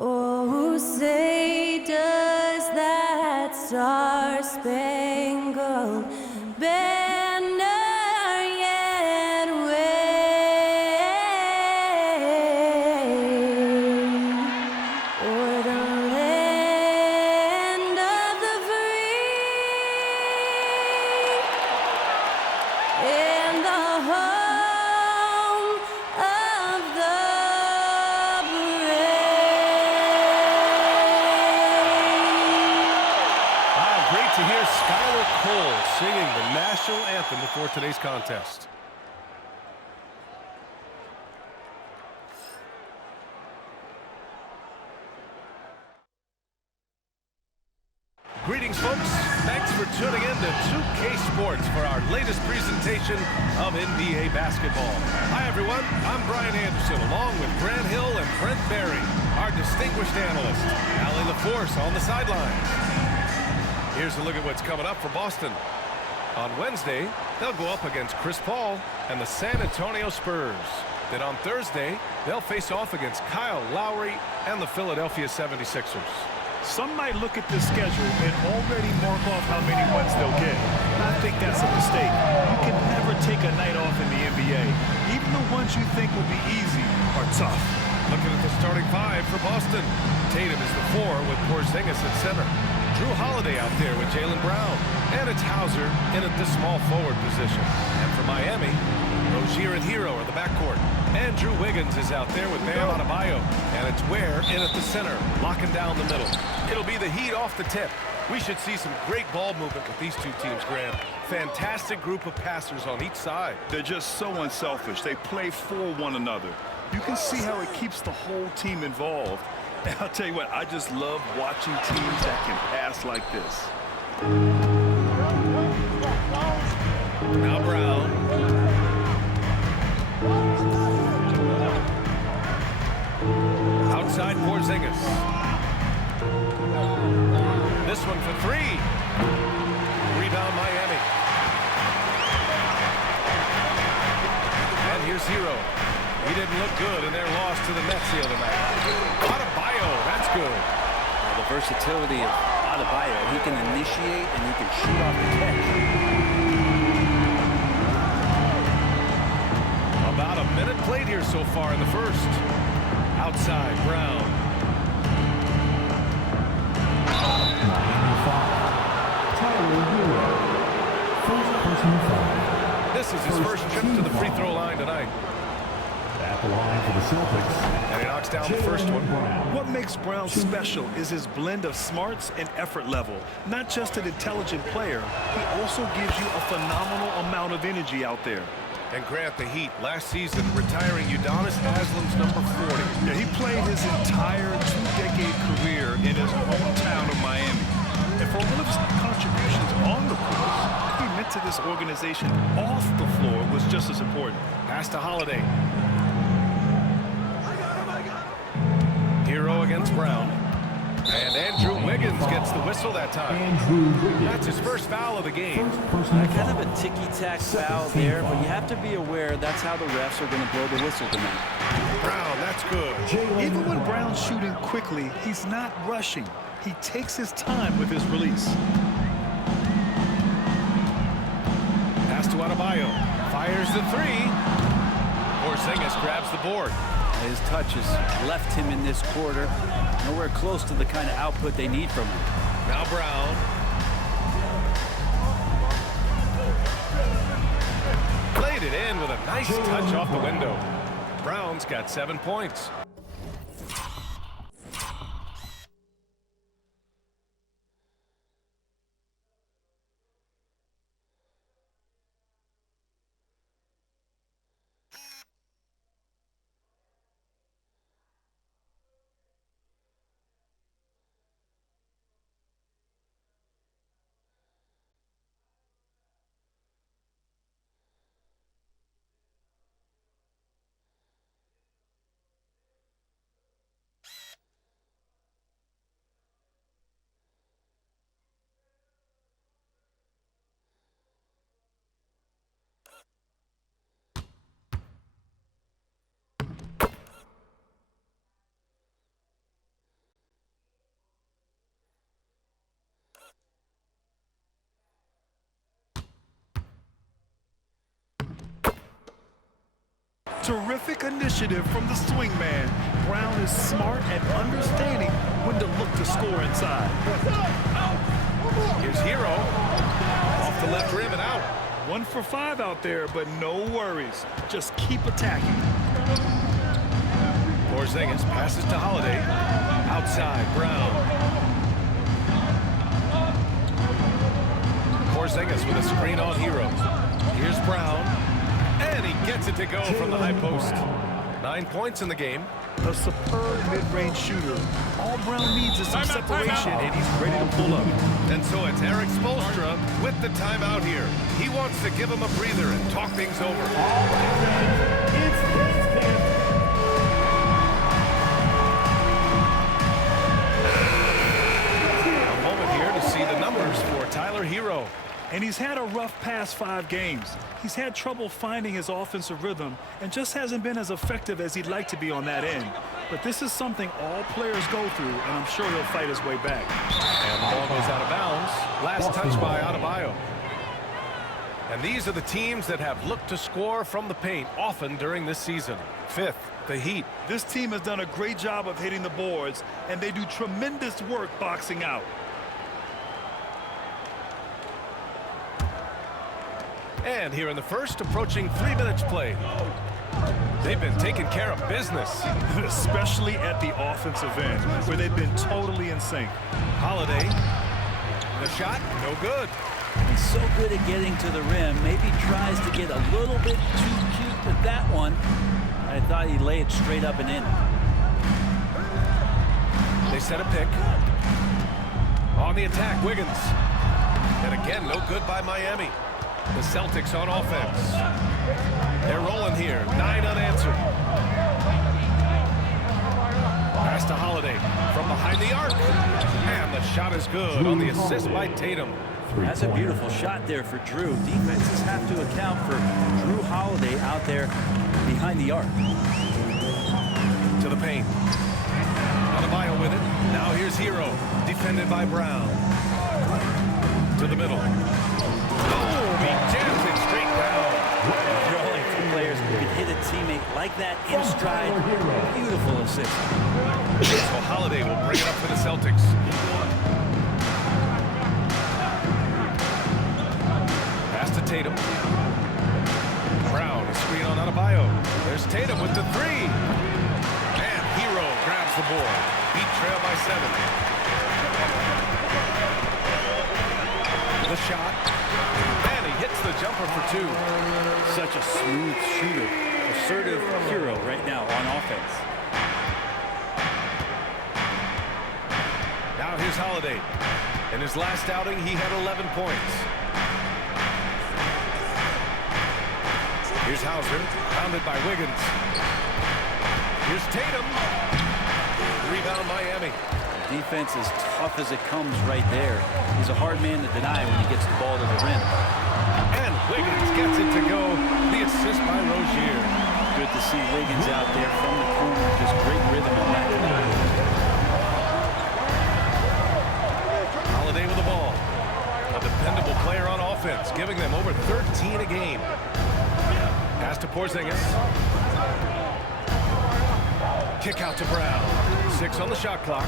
Oh, say does that star-spangled banner yet wave o'er the land of the free and the home of the Great to hear Skylar Cole singing the national anthem before today's contest. Greetings, folks. Thanks for tuning in to 2K Sports for our latest presentation of NBA basketball. Hi, everyone. I'm Brian Anderson, along with Grant Hill and Brent Barry, our distinguished analyst. Allie LaForce on the sidelines. Here's a look at what's coming up for Boston. On Wednesday, they'll go up against Chris Paul and the San Antonio Spurs. Then on Thursday, they'll face off against Kyle Lowry and the Philadelphia 76ers. Some might look at this schedule and already mark off how many wins they'll get. I think that's a mistake. You can never take a night off in the NBA. Even the ones you think will be easy are tough. Looking at the starting five for Boston. Tatum is the 4 with Porzingis at center. Drew Holiday out there with Jaylen Brown. And it's Hauser in at the small forward position. And for Miami, Rozier and Hero are the backcourt. Andrew Wiggins is out there with Bam Adebayo. And it's Ware in at the center, locking down the middle. It'll be the Heat off the tip. We should see some great ball movement with these two teams, Grant. Fantastic group of passers on each side. They're just so unselfish. They play for one another. You can see how it keeps the whole team involved. And I'll tell you what, I just love watching teams that can pass like this. Now Brown. Outside Porzingis. This one for 3. Rebound Miami. And here's Hero. He didn't look good in their loss to the Nets the other night. Adebayo, that's good. The versatility of Adebayo, he can initiate and he can shoot off the catch. About a minute played here so far in the first. Outside, Brown. This is his first trip to the free throw line tonight. At the line for the Celtics. And he knocks down the first one. What makes Brown special is his blend of smarts and effort level. Not just an intelligent player, he also gives you a phenomenal amount of energy out there. And Grant, the Heat, last season retiring Udonis Haslem's number 40. Yeah, he played his entire 2-decade career in his hometown of Miami. And for all of his contributions on the court, what he meant to this organization off the floor was just as important. Pass to Holiday. Hero against Brown. And Andrew Wiggins gets the whistle that time. That's his first foul of the game. Kind of a ticky-tack foul there, but you have to be aware that's how the refs are going to blow the whistle tonight. Brown, that's good. Even when Brown's shooting quickly, he's not rushing. He takes his time with his release. Pass to Adebayo. Fires the 3. Porzingis grabs the board. His touches left him in this quarter. Nowhere close to the kind of output they need from him. Now Brown. Played it in with a nice touch off the window. Brown's got 7 points. Terrific initiative from the swing man. Brown is smart at understanding when to look to score inside. Here's Hero. Off the left rim and out. 1 for 5 out there, but no worries. Just keep attacking. Porzingis passes to Holiday. Outside, Brown. Porzingis with a screen on Hero. Here's Brown. And he gets it to go from the high post. 9 points in the game. A superb mid-range shooter. All Brown needs is some separation, and he's ready to pull up. And so it's Eric Spoelstra with the timeout here. He wants to give him a breather and talk things over. A moment here to see the numbers for Tyler Hero. And he's had a rough past 5 games. He's had trouble finding his offensive rhythm and just hasn't been as effective as he'd like to be on that end. But this is something all players go through, and I'm sure he'll fight his way back. And the ball goes out of bounds. Last touch by Adebayo. And these are the teams that have looked to score from the paint often during this season. 5th, the Heat. This team has done a great job of hitting the boards, and they do tremendous work boxing out. And here in the first, approaching 3 minutes played. They've been taking care of business. Especially at the offensive end, where they've been totally in sync. Holiday. The shot, no good. He's so good at getting to the rim. Maybe tries to get a little bit too cute with that one. I thought he'd lay it straight up and in. They set a pick. On the attack, Wiggins. And again, no good by Miami. The Celtics on offense. They're rolling here. 9 unanswered. Pass to Holiday from behind the arc. And the shot is good on the assist by Tatum. That's a beautiful shot there for Drew. Defenses have to account for Drew Holiday out there behind the arc. To the paint. Adebayo with it. Now here's Hero. Defended by Brown. To the middle. Oh, he jams it straight down. You're only 2 players who can hit a teammate like that in stride. Beautiful assist. So Holiday will bring it up for the Celtics. Pass to Tatum. Brown, a screen on Adebayo. There's Tatum with the 3. And Hero grabs the board. Heat trail by 7. The shot. And he hits the jumper for 2. Such a smooth shooter. Assertive Hero right now on offense. Now here's Holiday. In his last outing, he had 11 points. Here's Hauser, pounded by Wiggins. Here's Tatum. Rebound Miami. Defense is tough as it comes right there. He's a hard man to deny when he gets the ball to the rim. And Wiggins gets it to go. The assist by Rozier. Good to see Wiggins out there from the corner. Just great rhythm on that. Holiday with the ball. A dependable player on offense, giving them over 13 a game. Pass to Porzingis. Kick out to Brown. 6 on the shot clock.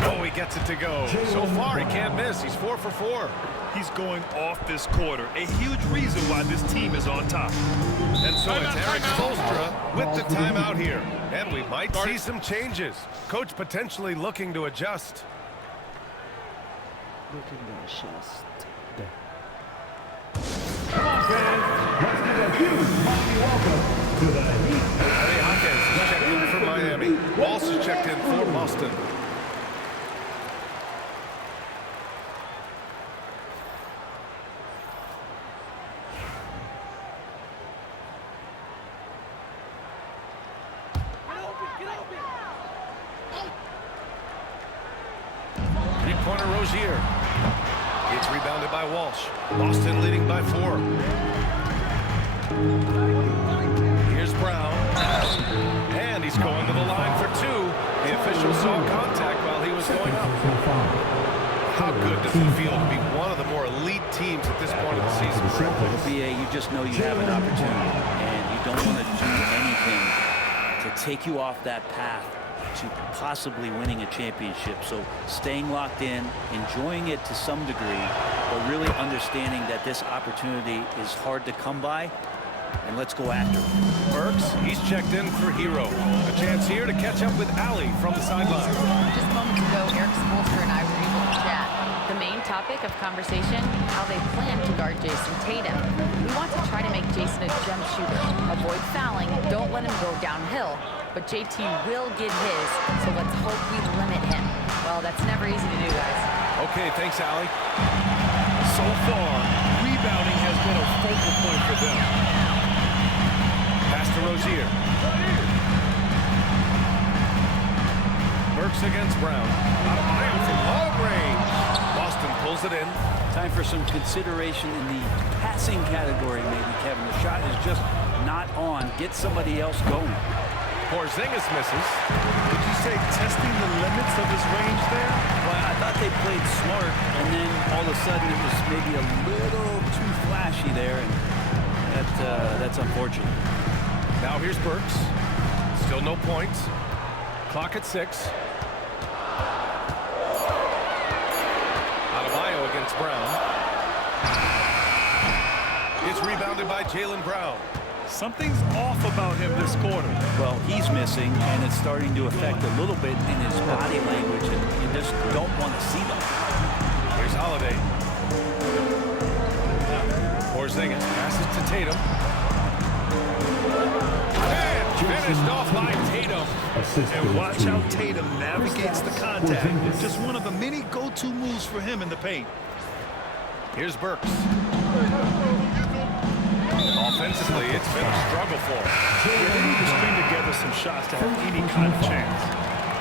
Oh, he gets it to go. So far, he can't miss. He's 4 for 4. He's going off this quarter. A huge reason why this team is on top. And so it's Eric Spoelstra with the timeout here. And we might see some changes. Coach potentially looking to adjust. Eddie Hawkins checked in for Miami. Walsh is checked in for Boston. Three-pointer Rozier. It's rebounded by Walsh. Boston leading by 4. Here's Brown. And he's going to the line for 2. The official saw contact while he was going up. How good does it feel to be one of the more elite teams at this point of the season? Celtics. BA, you just know you have an opportunity, and you don't want to do anything to take you off that path to possibly winning a championship. So staying locked in, enjoying it to some degree, but really understanding that this opportunity is hard to come by, and let's go after it. Burks, he's checked in for Hero. A chance here to catch up with Allie from the sideline. Just moments ago, Eric Spoelstra and I were able to chat. The main topic of conversation, how they plan to guard Jason Tatum. We want to try to make Jason a jump shooter. Avoid fouling, don't let him go downhill. But JT will get his, so let's hope we limit him. Well, that's never easy to do, guys. Okay, thanks, Allie. So far, rebounding has been a focal point for them. Pass to Rozier. Burks against Brown. Out of bounds from long range. Boston pulls it in. Time for some consideration in the passing category, maybe, Kevin. The shot is just not on. Get somebody else going. Porzingis misses. Did you say testing the limits of his range there? Well, I thought they played smart, and then all of a sudden it was maybe a little too flashy there, and that's unfortunate. Now here's Burks. Still no points. Clock at 6. Adebayo against Brown. It's rebounded by Jaylen Brown. Something's off about him this quarter. Well, he's missing, and it's starting to affect a little bit in his body language, and you just don't want to see that. Here's Holiday. Porzingis passes to Tatum. And finished off by Tatum. Assist And goes watch to how Tatum navigates the contact. Porzingis. Just one of the many go-to moves for him in the paint. Here's Burks. Offensively, it's been a struggle for him. Yeah, they need to string together some shots to have any kind of chance.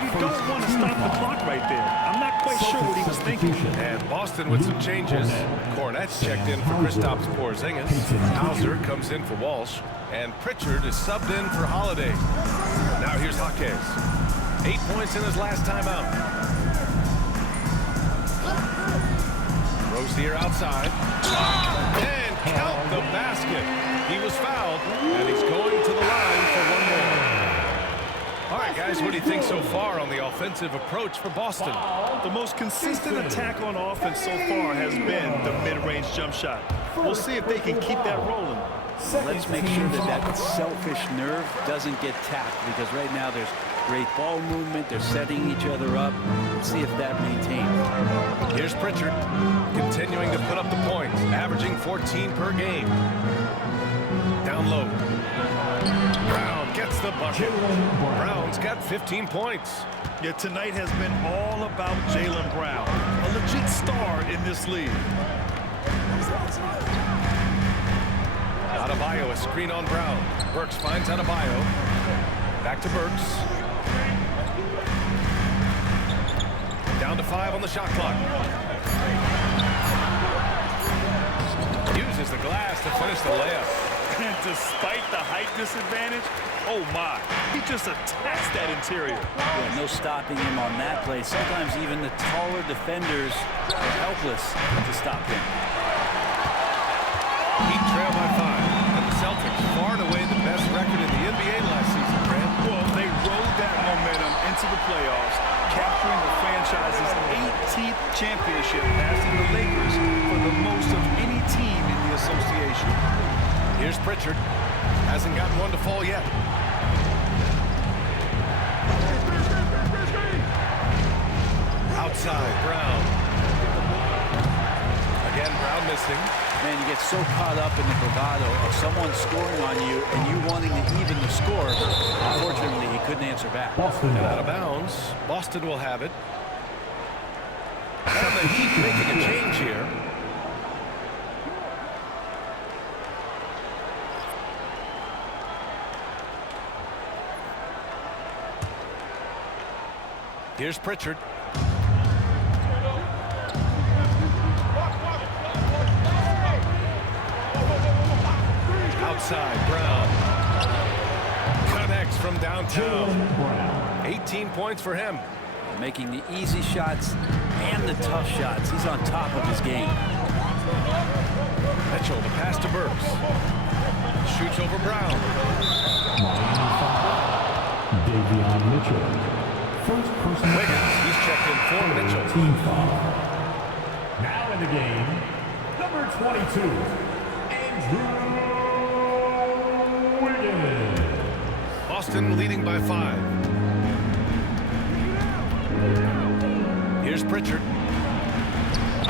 You don't want to stop the clock right there. I'm not quite sure what he was thinking. And Boston with some changes. Cornette's checked in for Kristaps Porzingis. Hauser comes in for Walsh. And Pritchard is subbed in for Holiday. Now here's Jaquez. 8 points in his last time out. Rozier outside. And count the basket. He was fouled, and he's going to the line for one more. All right, guys, what do you think so far on the offensive approach for Boston? The most consistent attack on offense so far has been the mid-range jump shot. We'll see if they can keep that rolling. Let's make sure that selfish nerve doesn't get tapped, because right now there's great ball movement. They're setting each other up. Let's see if that maintains. Here's Pritchard, continuing to put up the points, averaging 14 per game. Down low. Brown gets the bucket. Brown's got 15 points. Yeah, tonight has been all about Jaylen Brown, a legit star in this league. Adebayo, a screen on Brown. Burks finds Adebayo. Back to Burks. Down to 5 on the shot clock. Uses the glass to finish the layup. And despite the height disadvantage, oh my, he just attacks that interior. Yeah, no stopping him on that play. Sometimes even the taller defenders are helpless to stop him. Heat trail by 5. And the Celtics far and away the best record in the NBA last season, Grant. Well, they rode that momentum into the playoffs, capturing the franchise's 18th championship, passing the Lakers for the most of any team in the association. Here's Pritchard. Hasn't gotten one to fall yet. Outside, Brown. Again, Brown missing. Man, you get so caught up in the bravado of someone scoring on you and you wanting to even the score. Unfortunately, he couldn't answer back. Boston And out of bounds. Boston will have it. And they keep making a change here. Here's Pritchard. Outside, Brown. Connects from downtown. 18 points for him. Making the easy shots and the tough shots. He's on top of his game. Mitchell, the pass to Burks. Shoots over Brown. Miami foul. Davion Mitchell. First personal Wiggins, foul. he's checked in for Mitchell. Team foul. Now in the game, number 22, Andrew Wiggins. Boston leading by 5. Here's Pritchard.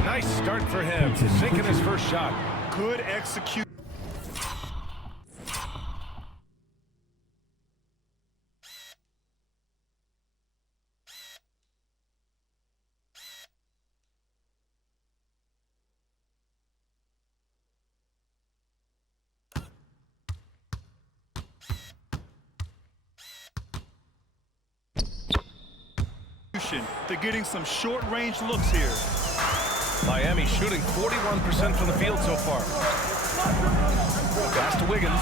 Nice start for him, sinking his first shot. Good execution. They're getting some short-range looks here. Miami shooting 41% from the field so far. Pass to Wiggins.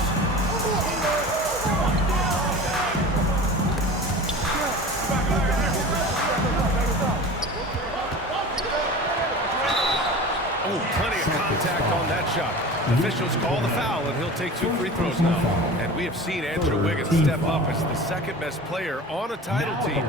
Oh, plenty of contact on that shot. Officials call the foul, and he'll take 2 free throws now. And we have seen Andrew Wiggins step up as the second-best player on a title team.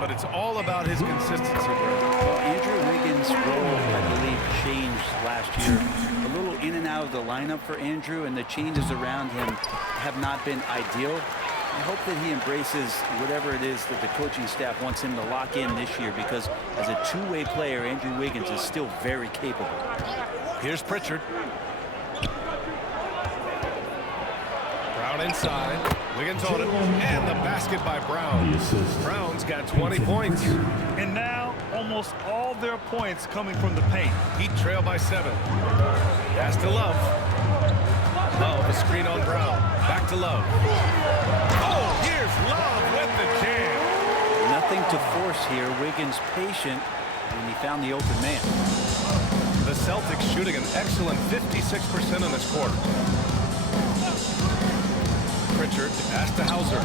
But it's all about his consistency. Well, Andrew Wiggins' role, I believe, changed last year. A little in and out of the lineup for Andrew, and the changes around him have not been ideal. I hope that he embraces whatever it is that the coaching staff wants him to lock in this year, because as a two-way player, Andrew Wiggins is still very capable. Here's Pritchard. Brown inside. Wiggins on it. And the basket by Brown. Brown's got 20 points. And now, almost all their points coming from the paint. Heat trail by 7. Pass to Love. Love, a screen on Brown. Back to Love. Oh, here's Love with the jam. Nothing to force here. Wiggins patient, and he found the open man. The Celtics shooting an excellent 56% in this quarter. Pritchard, pass to Hauser.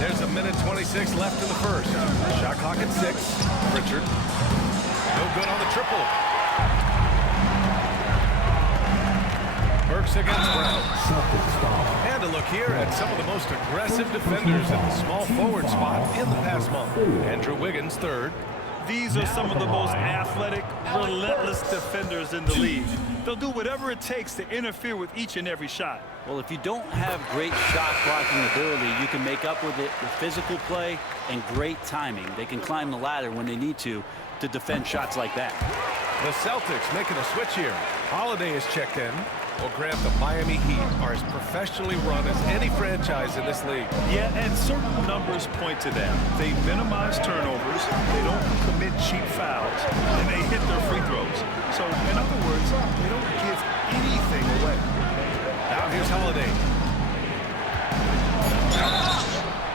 There's a minute 26 left in the first. Shot clock at 6. Pritchard. No good on the triple. Burks against Brown. And a look here at some of the most aggressive defenders in the small forward spot in the past month. Andrew Wiggins, third. These are some of the most athletic, relentless defenders in the league. They'll do whatever it takes to interfere with each and every shot. Well, if you don't have great shot blocking ability, you can make up with it with physical play and great timing. They can climb the ladder when they need to defend shots like that. The Celtics making a switch here. Holiday is checked in. Well, Grant, the Miami Heat are as professionally run as any franchise in this league. Yeah, and certain numbers point to that. They minimize turnovers, they don't commit cheap fouls, and they hit their free throws. So, in other words, they don't give anything away. Now here's Holiday.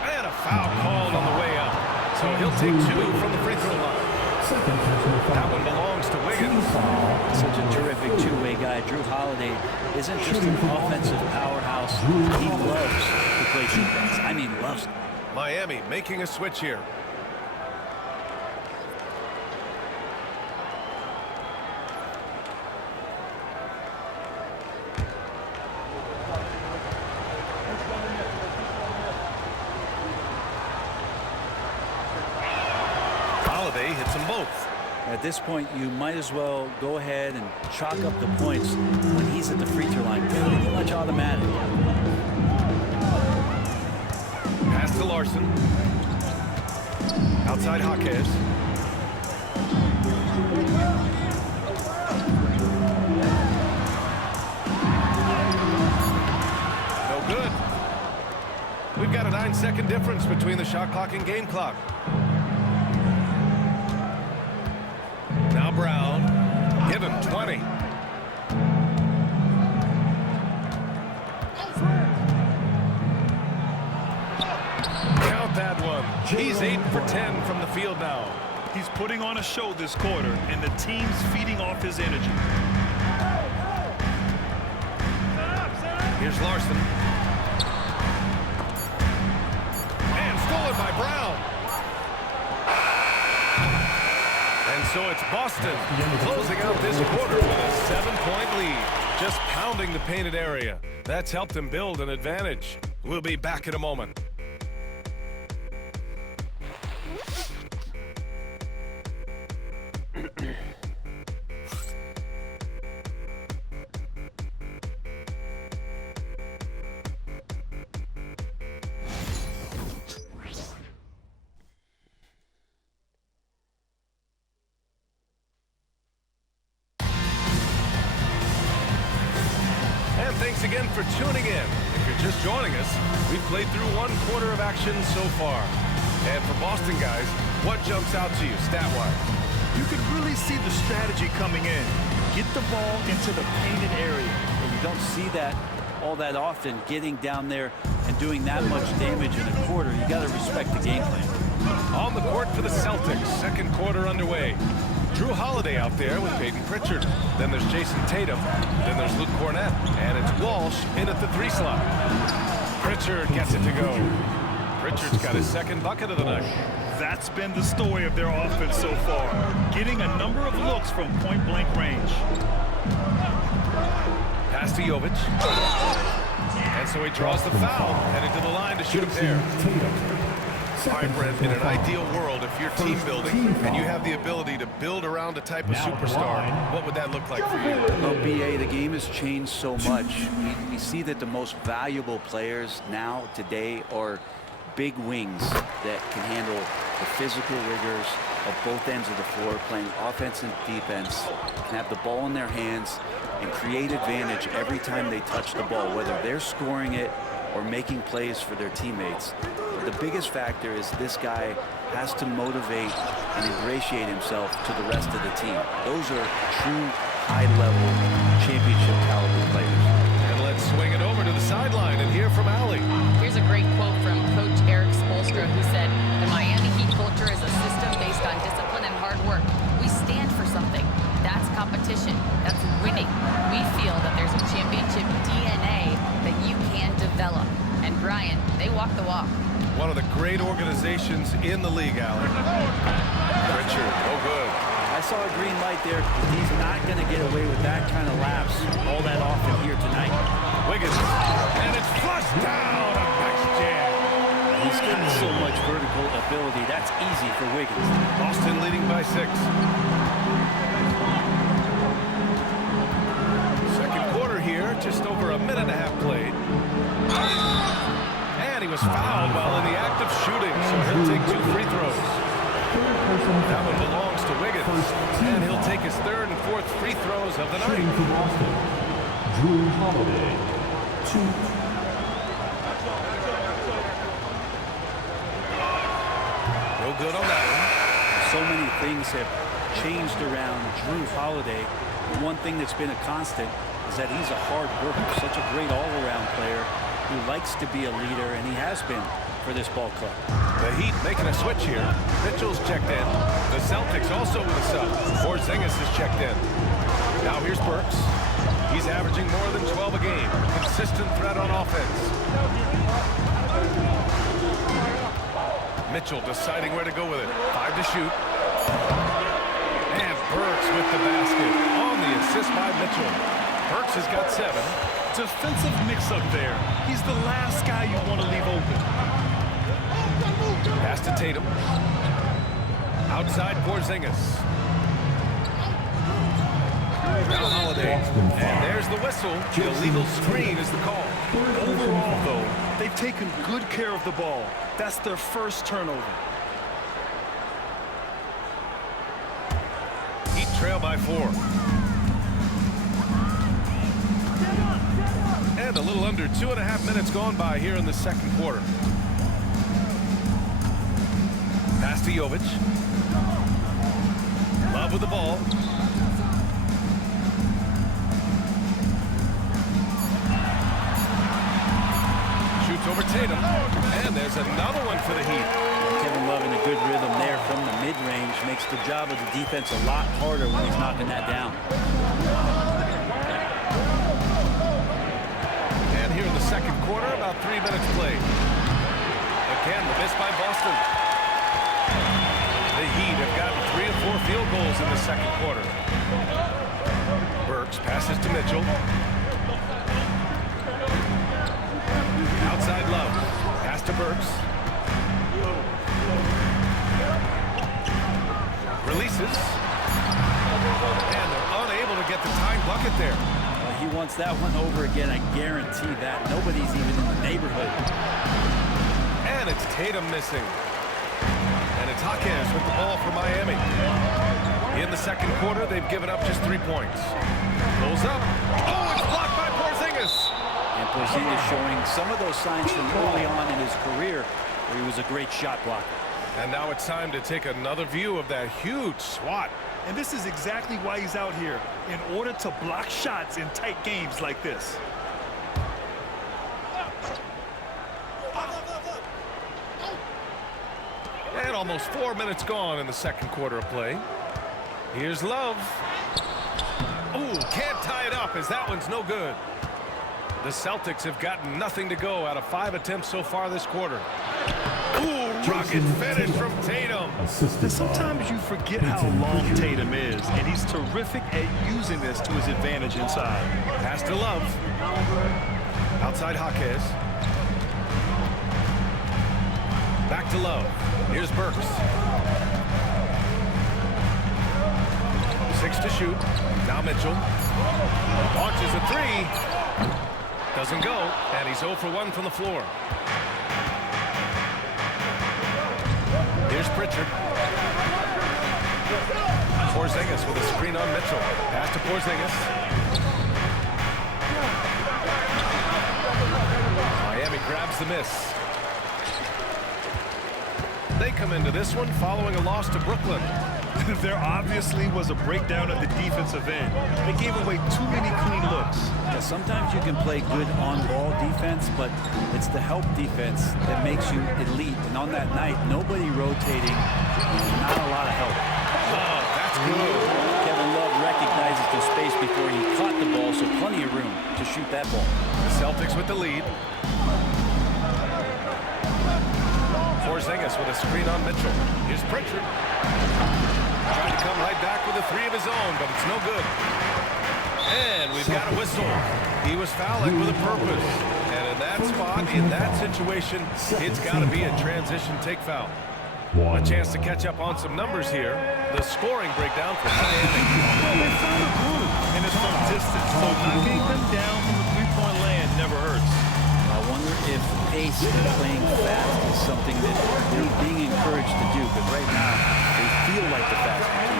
And a foul called on the way up. So he'll take 2 from the free throw line. That one belongs to Wiggins. Such a terrific two-way guy. Drew Holiday isn't just an offensive powerhouse. He loves to play defense. I mean, loves it. Miami making a switch here. Holiday hits them both. At this point, you might as well go ahead and chalk up the points when he's at the free throw line. Pretty much automatic. Pass to Larson. Outside Jaquez. No good. We've got a 9-second difference between the shot clock and game clock. Now Brown, give him 20. Count that one. He's 8 for 10 from the field now. He's putting on a show this quarter, and the team's feeding off his energy. Here's Larson. And stolen by Brown. So it's Boston closing out this quarter with a 7-point lead, just pounding the painted area. That's helped them build an advantage. We'll be back in a moment. Thanks again for tuning in. If you're just joining us, we've played through one quarter of action so far. And for Boston guys, what jumps out to you stat-wise? You could really see the strategy coming in. Get the ball into the painted area. And you don't see that all that often, getting down there and doing that much damage in a quarter. You got to respect the game plan. On the court for the Celtics, second quarter underway. Drew Holiday out there with Peyton Pritchard. Then there's Jason Tatum. Then there's Luke Cornett. And it's Walsh in at the 3 slot. Pritchard gets it to go. Pritchard's got his second bucket of the night. That's been the story of their offense so far. Getting a number of looks from point-blank range. Pass to Jovic. And so he draws the foul. Headed to the line to shoot a pair. All right, Brent, in an ideal world, if you're team building and you have the ability to build around a type of superstar, what would that look like for you? Well, BA, the game has changed so much. We see that the most valuable players now, today, are big wings that can handle the physical rigors of both ends of the floor, playing offense and defense, can have the ball in their hands and create advantage every time they touch the ball, whether they're scoring it or making plays for their teammates. But the biggest factor is this guy has to motivate and ingratiate himself to the rest of the team. Those are true high-level championship caliber players. And let's swing it over to the sideline and hear from Allie. Here's a great quote from Coach Eric Spoelstra, who said, "The Miami Heat culture is a system based on discipline and hard work. We stand for something. That's competition. That's winning. We feel that there's a championship DNA that you can develop." And Brian, they walk the walk. One of the great organizations in the league, Allie. Pritchard, oh good. I saw a green light there. He's not going to get away with that kind of lapse all that often here tonight. Wiggins, and it's flushed down. A nice jam. He's got so much vertical ability. That's easy for Wiggins. Boston leading by 6. Second quarter here, just over a minute and a half played. And he was fouled while in the act of shooting, so he'll take 2 free throws. That one belongs to Wiggins, and he'll take his 3rd and 4th free throws of the night. For Boston, Drew Holiday, 2. No good on that one. So many things have changed around Drew Holiday. The one thing that's been a constant is that he's a hard worker, such a great all-around player who likes to be a leader, and he has been for this ball club. The Heat making a switch here. Mitchell's checked in. The Celtics also with a sub. Porzingis is checked in. Now here's Burks. He's averaging more than 12 a game. Consistent threat on offense. Mitchell deciding where to go with it. 5 to shoot. And Burks with the basket on the assist by Mitchell. Burks has got 7. Defensive mix-up there. He's the last guy you want to leave open. Pass to Tatum. Outside Porzingis. Now Holiday. And there's the whistle. The illegal screen is the call. Overall, though, they've taken good care of the ball. That's their first turnover. Heat trail by 4. And a little under 2.5 minutes gone by here in the second quarter. Pass to Jovic. Love with the ball. Shoots over Tatum. And there's another one for the Heat. Kevin Love in a good rhythm there from the mid-range makes the job of the defense a lot harder when he's knocking that down. And here in the second quarter, about 3 minutes played. Again, the miss by Boston. The Heat have gotten 3 of 4 field field goals in the second quarter. Burks passes to Mitchell. Outside Love. Pass to Burks. Releases. And they're unable to get the tying bucket there. He wants that one over again. I guarantee that. Nobody's even in the neighborhood. And it's Tatum missing. And it's Jaquez with the ball for Miami. In the second quarter, they've given up just 3 points. Pulls up. Oh, it's blocked by Porzingis. And Porzingis showing some of those signs from early on in his career where he was a great shot blocker. And now it's time to take another view of that huge swat. And this is exactly why he's out here, in order to block shots in tight games like this. And almost 4 minutes gone in the second quarter of play. Here's Love. Ooh, can't tie it up as that one's no good. The Celtics have gotten nothing to go out of 5 attempts so far this quarter. Ooh, rocket finish from Tatum. And sometimes you forget how long Tatum is, and he's terrific at using this to his advantage inside. Pass to Love. Outside Jaquez. Back to Love. Here's Burks. 6 to shoot. Now Mitchell. Launches a 3. Doesn't go. And he's 0 for 1 from the floor. Here's Pritchard. Porzingis with a screen on Mitchell. Pass to Porzingis. Miami grabs the miss. They come into this one following a loss to Brooklyn. There obviously was a breakdown at the defensive end. They gave away too many clean looks. Yeah, sometimes you can play good on-ball defense, but it's the help defense that makes you elite. And on that night, nobody rotating, not a lot of help. Oh, that's good. Kevin Love recognizes the space before he caught the ball, so plenty of room to shoot that ball. The Celtics with the lead. Porzingis with a screen on Mitchell. Here's Pritchard. Trying to come right back with a 3 of his own, but it's no good. And we've got a whistle. He was fouling with a purpose. And in that spot, in that situation, it's got to be a transition take foul. A chance to catch up on some numbers here. The scoring breakdown for Miami. Well, they found a groove, and it's from distance. So knocking them down from the three-point land never hurts. I wonder if pace and playing fast is something that they're being encouraged to do, but right now they feel like the faster team.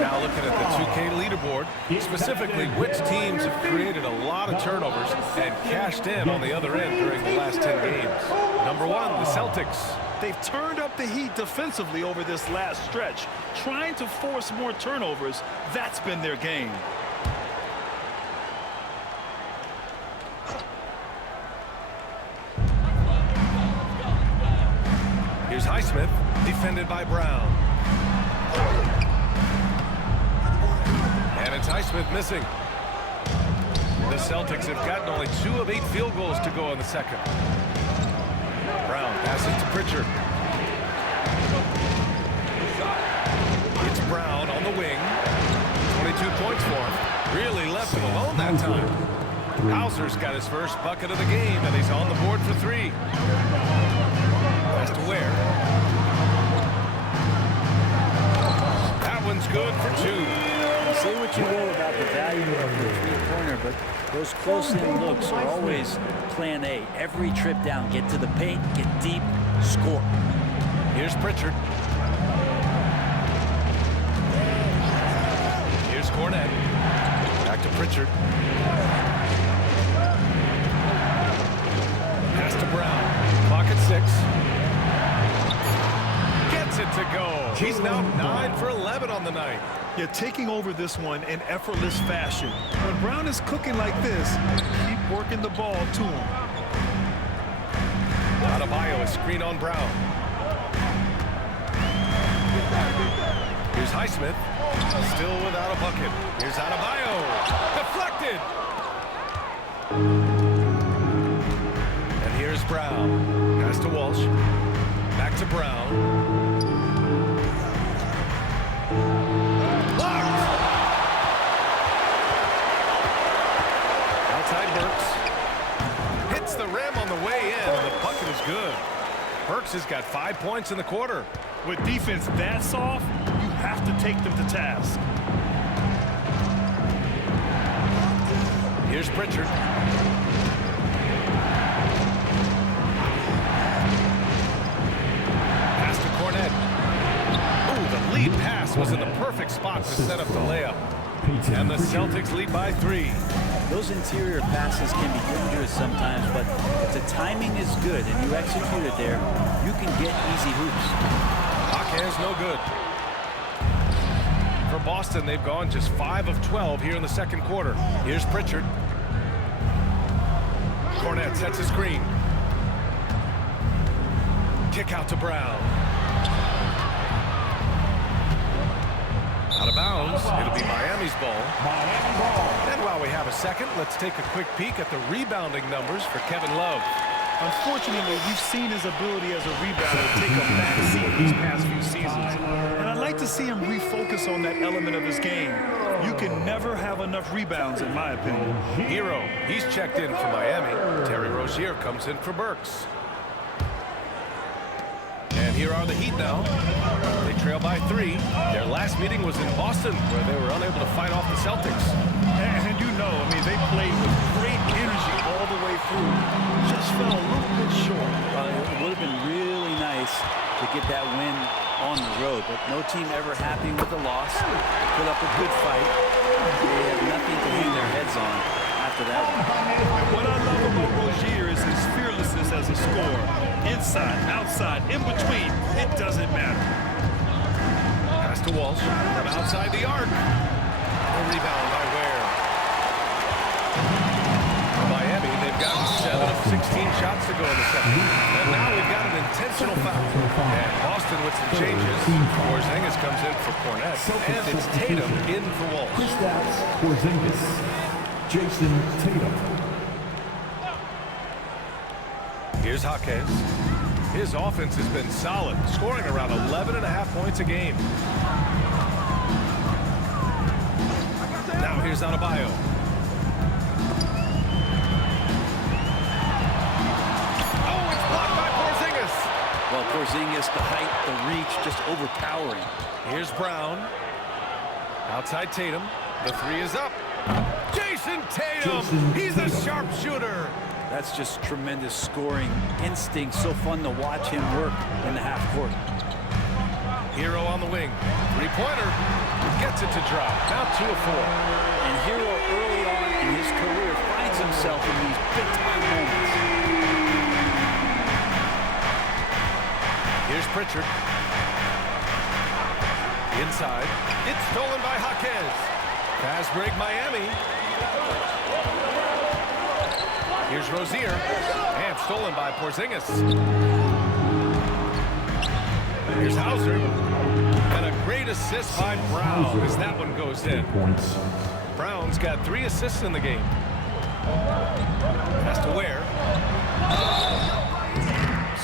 Now looking at the 2K leaderboard, specifically which teams have created a lot of turnovers and cashed in on the other end during the last 10 games. Number 1, the Celtics. They've turned up the heat defensively over this last stretch, trying to force more turnovers. That's been their game. Here's Highsmith, defended by Brown. And it's Highsmith missing. The Celtics have gotten only 2 of 8 field goals to go in the second. Brown passes to Pritchard. It's Brown on the wing. 22 points for him. Really left him alone that time. Hauser's got his first bucket of the game, and he's on the board for 3. Pass to Ware. That one's good for 2. Say what you will about the value of the three-pointer, but those close-in looks are always plan A. Every trip down, get to the paint, get deep, score. Here's Pritchard. Here's Cornette. Back to Pritchard. Pass to Brown. Clock at 6. Gets it to go. He's now 9 for 11 on the night. You're taking over this one in effortless fashion. When Brown is cooking like this, keep working the ball to him. Adebayo, a screen on Brown. Here's Highsmith, still without a bucket. Here's Adebayo, deflected. And here's Brown, pass to Walsh, back to Brown. Hawks got 5 points in the quarter. With defense that soft, you have to take them to task. Here's Pritchard. Pass to Cornette. Ooh, the lead pass was in the perfect spot to set up the layup. And the Celtics lead by 3. Those interior passes can be dangerous sometimes, but if the timing is good and you execute it there, you can get easy hoops. Jaquez no good. For Boston, they've gone just 5 of 12 here in the second quarter. Here's Pritchard. Cornette sets a screen. Kick out to Brown. Out of bounds. It'll be Miami's ball. And while we have a second, let's take a quick peek at the rebounding numbers for Kevin Love. Unfortunately, we've seen his ability as a rebounder take a back seat these past few seasons. And I'd like to see him refocus on that element of his game. You can never have enough rebounds, in my opinion. Hero, he's checked in for Miami. Terry Rozier comes in for Burks. And here are the Heat now. They trail by 3. Their last meeting was in Boston, where they were unable to fight off the Celtics. And you know, I mean, they played with great energy all the way through. Just fell a little bit short. It would have been really nice to get that win on the road, but no team ever happy with the loss. Put up a good fight. They had nothing to hang their heads on after that one. What I love about Rozier is his fearlessness as a scorer. Inside, outside, in between, it doesn't matter. Pass to Walsh from outside the arc. The rebound by Ware. For Miami, they've gotten 7 of 16 shots to go in the second. And now we've got an intentional foul. And Boston with some changes. Porzingis comes in for Cornette. And it's Tatum in for Walsh. Kristaps Porzingis, Jason Tatum. Here's Jaquez. His offense has been solid, scoring around 11.5 points a game. Now here's Adebayo. Oh, it's blocked by Porzingis. Well, Porzingis, the height, the reach, just overpowering. Here's Brown. Outside Tatum. The 3 is up. Jason Tatum. He's a sharpshooter. That's just tremendous scoring instinct. So fun to watch him work in the half court. Hero on the wing. 3-pointer. Gets it to drop. Now 2 of 4. And Hero early on in his career finds himself in these big-time moments. Here's Pritchard. Inside. It's stolen by Jaquez. Fast break Miami. Here's Rozier. And stolen by Porzingis. Here's Hauser. And a great assist by Brown as that one goes in. Brown's got 3 assists in the game. Pass to Ware.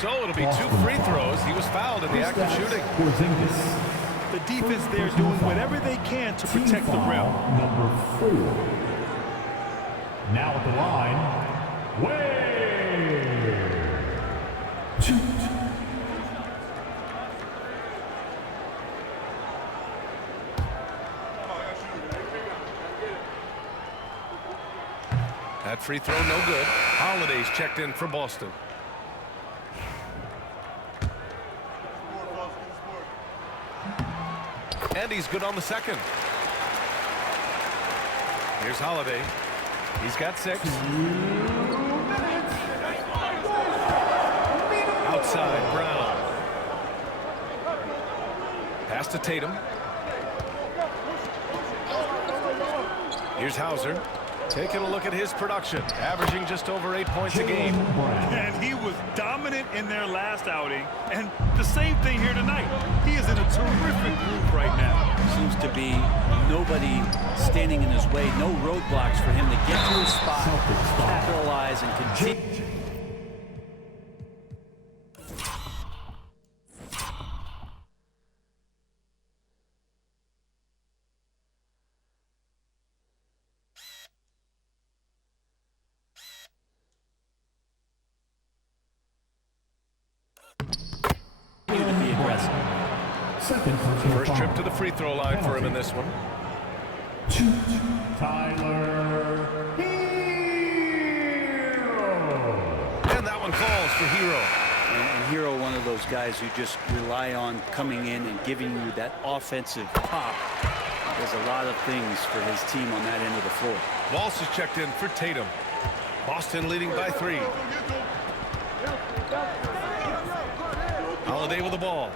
So it'll be 2 free throws. He was fouled in the act of shooting. The defense there doing whatever they can to protect the rim. Number 4. Now at the line, Ware. Shoot. That free throw no good. Holiday's checked in for Boston. And he's good on the second. Here's Holiday. He's got 6. Outside, Brown. Pass to Tatum. Here's Hauser. Taking a look at his production, averaging just over 8 points a game. And he was dominant in their last outing. And the same thing here tonight. He is in a terrific group right now. Seems to be nobody standing in his way, no roadblocks for him to get to his spot, capitalize, and continue. Second personal First trip foul. to the free throw line for him in this one. Tyler Hero. And that one falls for Hero. And Hero, one of those guys who just rely on coming in and giving you that offensive pop. Does a lot of things for his team on that end of the floor. Walsh is checked in for Tatum. Boston leading by 3. Holiday with the ball.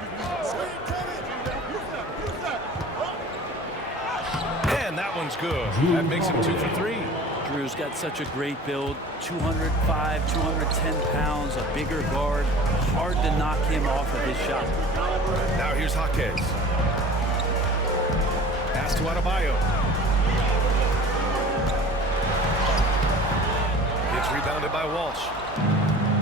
And that one's good. That makes him 2 for 3. Drew's got such a great build. 205, 210 pounds, a bigger guard. Hard to knock him off of his shot. Now here's Jaquez. Pass to Adebayo. It's rebounded by Walsh.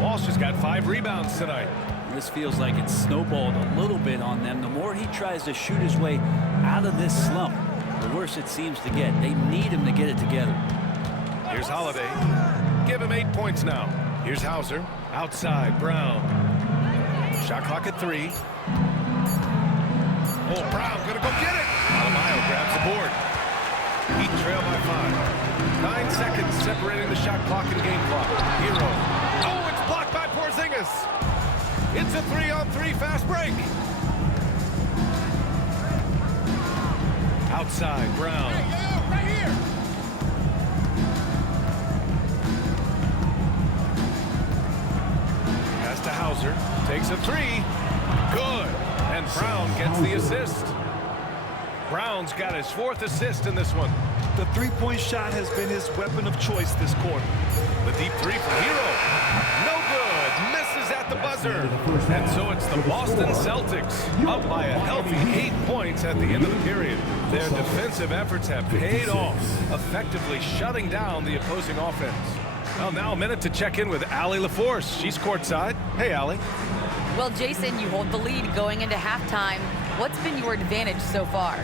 Walsh has got 5 rebounds tonight. This feels like it's snowballed a little bit on them. The more he tries to shoot his way out of this slump, the worse it seems to get. They need him to get it together. Here's Holiday. Give him 8 points now. Here's Hauser. Outside, Brown. Shot clock at 3. Oh, Brown gonna go get it. Adebayo grabs the board. Heat trail by 5. 9 seconds separating the shot clock and game clock. Hero. Oh, it's blocked by Porzingis. It's a 3-on-3 fast break. Outside, Brown. Right here. Pass to Hauser. Takes a 3. Good. And Brown gets the assist. Brown's got his 4th assist in this one. The three-point shot has been his weapon of choice this quarter. The deep 3 from Hero. No good. Misses at the buzzer. And so it's the Boston Celtics up by a healthy 8 points at the end of the period. Their defensive efforts have paid off, effectively shutting down the opposing offense. Well, now a minute to check in with Allie LaForce. She's courtside. Hey, Allie. Well, Jason, you hold the lead going into halftime. What's been your advantage so far?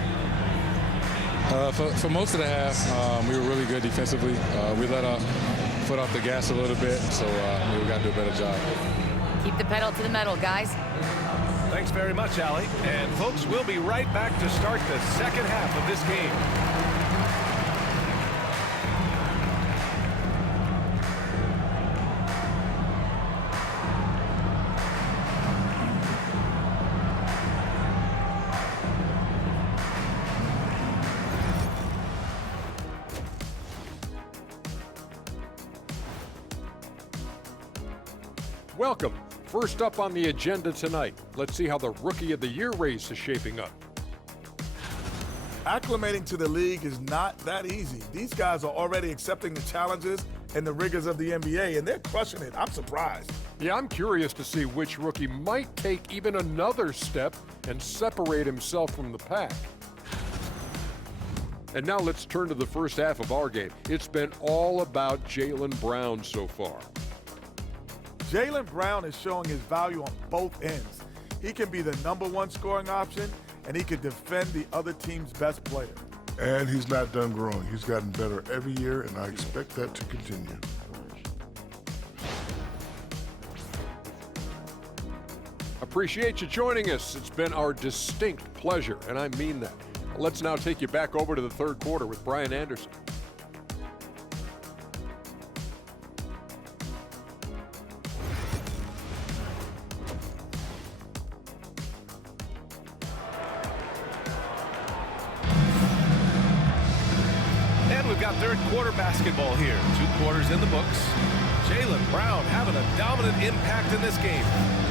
For most of the half, we were really good defensively. We let our foot off the gas a little bit, so we got to do a better job. Keep the pedal to the metal, guys. Thanks very much, Allie. And folks, we'll be right back to start the second half of this game. Welcome. First up on the agenda tonight, let's see how the Rookie of the Year race is shaping up. Acclimating to the league is not that easy. These guys are already accepting the challenges and the rigors of the NBA, and they're crushing it. I'm surprised. Yeah, I'm curious to see which rookie might take even another step and separate himself from the pack. And now let's turn to the first half of our game. It's been all about Jaylen Brown so far. Jaylen Brown is showing his value on both ends. He can be the #1 scoring option, and he can defend the other team's best player. And he's not done growing. He's gotten better every year, and I expect that to continue. Appreciate you joining us. It's been our distinct pleasure, and I mean that. Let's now take you back over to the third quarter with Brian Anderson. And we've got third quarter basketball here. 2 quarters in the books. Jaylen Brown having a dominant impact in this game.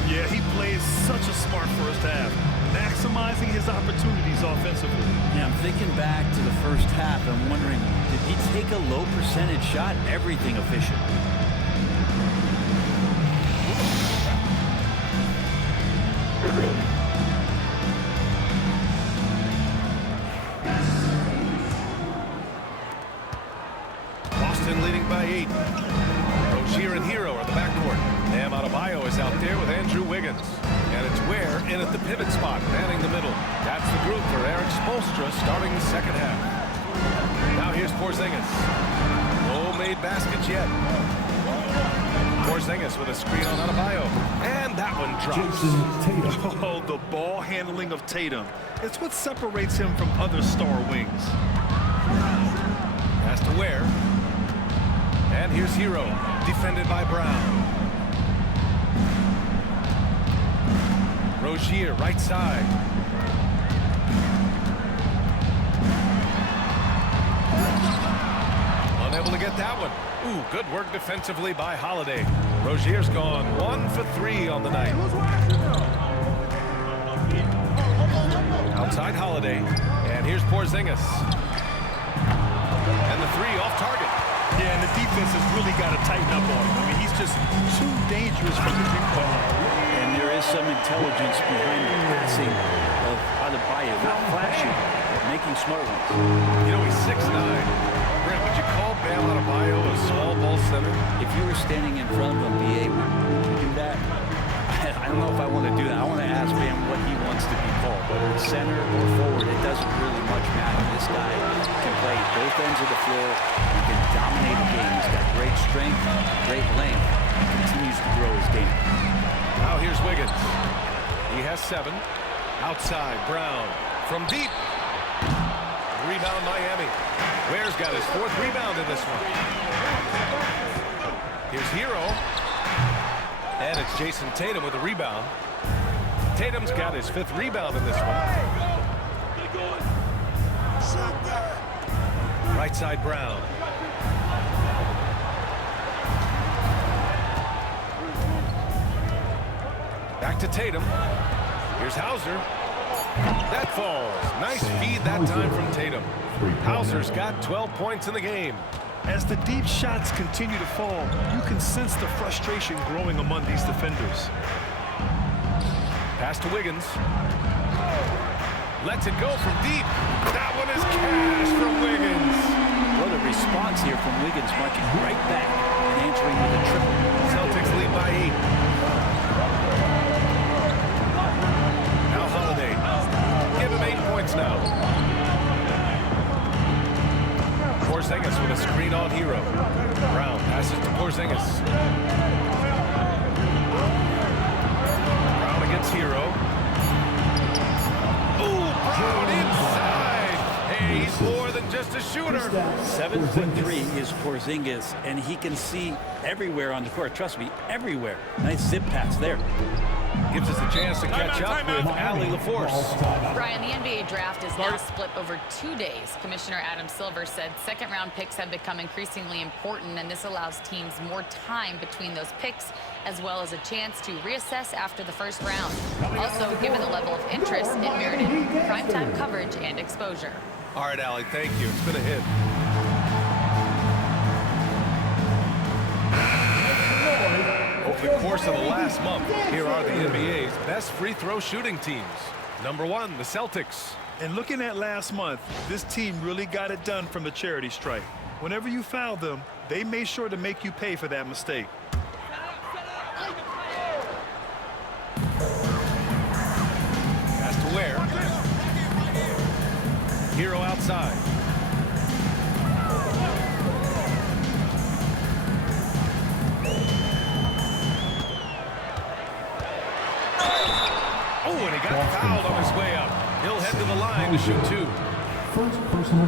Yeah, he plays such a smart first half, maximizing his opportunities offensively. Yeah, I'm thinking back to the first half. I'm wondering, did he take a low percentage shot? Everything efficient. Boston leading by 8. Rozier and Hero are the backcourt. Bam Adebayo is out there with Andrew Wiggins. And it's Ware in at the pivot spot, manning the middle. That's the group for Eric Spoelstra starting the second half. Now here's Porzingis. No made baskets yet. Porzingis with a screen on Adebayo. And And that one drops. Jason Tatum. Oh, the ball handling of Tatum. It's what separates him from other star wings. Has to Ware. And here's Hero, defended by Brown. Rozier, right side. Unable to get that one. Ooh, good work defensively by Holiday. Rozier's gone 1 for 3 on the night. Outside Holiday. And here's Porzingis. And the 3 off target. Yeah, and the defense has really got to tighten up on him. I mean, he's just too dangerous from the three-point line. And there is some intelligence behind the passing of Adebayo. Not flashy, but making smart ones. You know, he's 6'9". Brent, would you call Bam Adebayo a small ball center? If you were standing in front of him, BA, would you do that? I don't know if I want to do that. I want to ask Bam what he wants to be called. Whether it's center or forward, it doesn't really much matter. This guy can play both ends of the floor. He can dominate a game. He's got great strength, great length. He continues to grow his game. Now here's Wiggins. He has 7. Outside, Brown. From deep. Rebound, Miami. Ware's got his 4th rebound in this one. Here's Hero. And it's Jason Tatum with a rebound. Tatum's got his 5th rebound in this one. Right side, Brown. Back to Tatum. Here's Hauser. That falls. Nice feed that time from Tatum. Hauser's got 12 points in the game. As the deep shots continue to fall, you can sense the frustration growing among these defenders. Pass to Wiggins. Lets it go from deep. That one is cash from Wiggins. What a response here from Wiggins, marching right back and answering with a triple. Celtics lead by 8. Now Holiday. Give him 8 points now. Porzingis with a screen on Hero. Brown passes to Porzingis. Brown against Hero. Ooh, Brown inside. Hey, he's more than just a shooter. 7'3" is Porzingis, and he can see everywhere on the court. Trust me, everywhere. Nice zip pass there. Gives us a chance to catch up with Allie LaForce. Brian, the NBA draft is now split over 2 days. Commissioner Adam Silver said second-round picks have become increasingly important, and this allows teams more time between those picks, as well as a chance to reassess after the first round. Also, given the level of interest, it merited primetime coverage and exposure. All right, Allie, thank you. It's been a hit. Over the course of the last month, here are the NBA's best free throw shooting teams. Number 1, the Celtics. And looking at last month, this team really got it done from the charity stripe. Whenever you fouled them, they made sure to make you pay for that mistake. Pass to Ware. Hero outside. Oh, and he got fouled on his way up. He'll head to the line to shoot 2.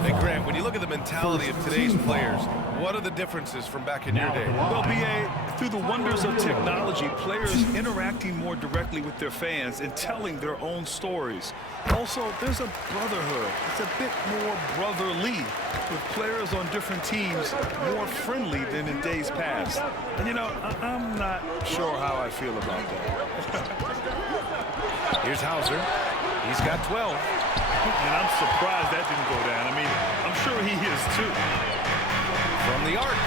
Hey, Grant, when you look at the mentality of today's players, what are the differences from back in your day? Well, B.A., through the wonders of technology, players interacting more directly with their fans and telling their own stories. Also, there's a brotherhood. It's a bit more brotherly, with players on different teams more friendly than in days past. And, you know, I'm not sure how I feel about that. Here's Hauser. He's got 12. And I'm surprised that didn't go down. I mean, I'm sure he is too. From the arc.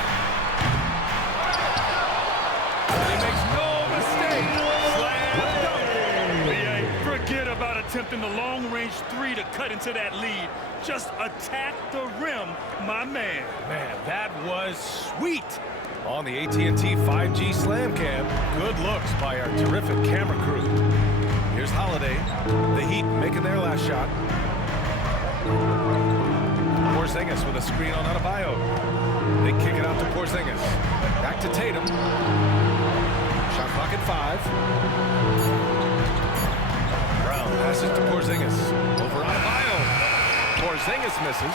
And he makes no mistake. Slam dunk. Forget about attempting the long-range 3 to cut into that lead. Just attack the rim, my man. Man, that was sweet. On the AT&T 5G Slam Cam. Good looks by our terrific camera crew. Here's Holiday. The Heat making their last shot. Porzingis with a screen on Adebayo. They kick it out to Porzingis. Back to Tatum. Shot Clock at 5. Brown passes to Porzingis. Over Adebayo. Porzingis misses.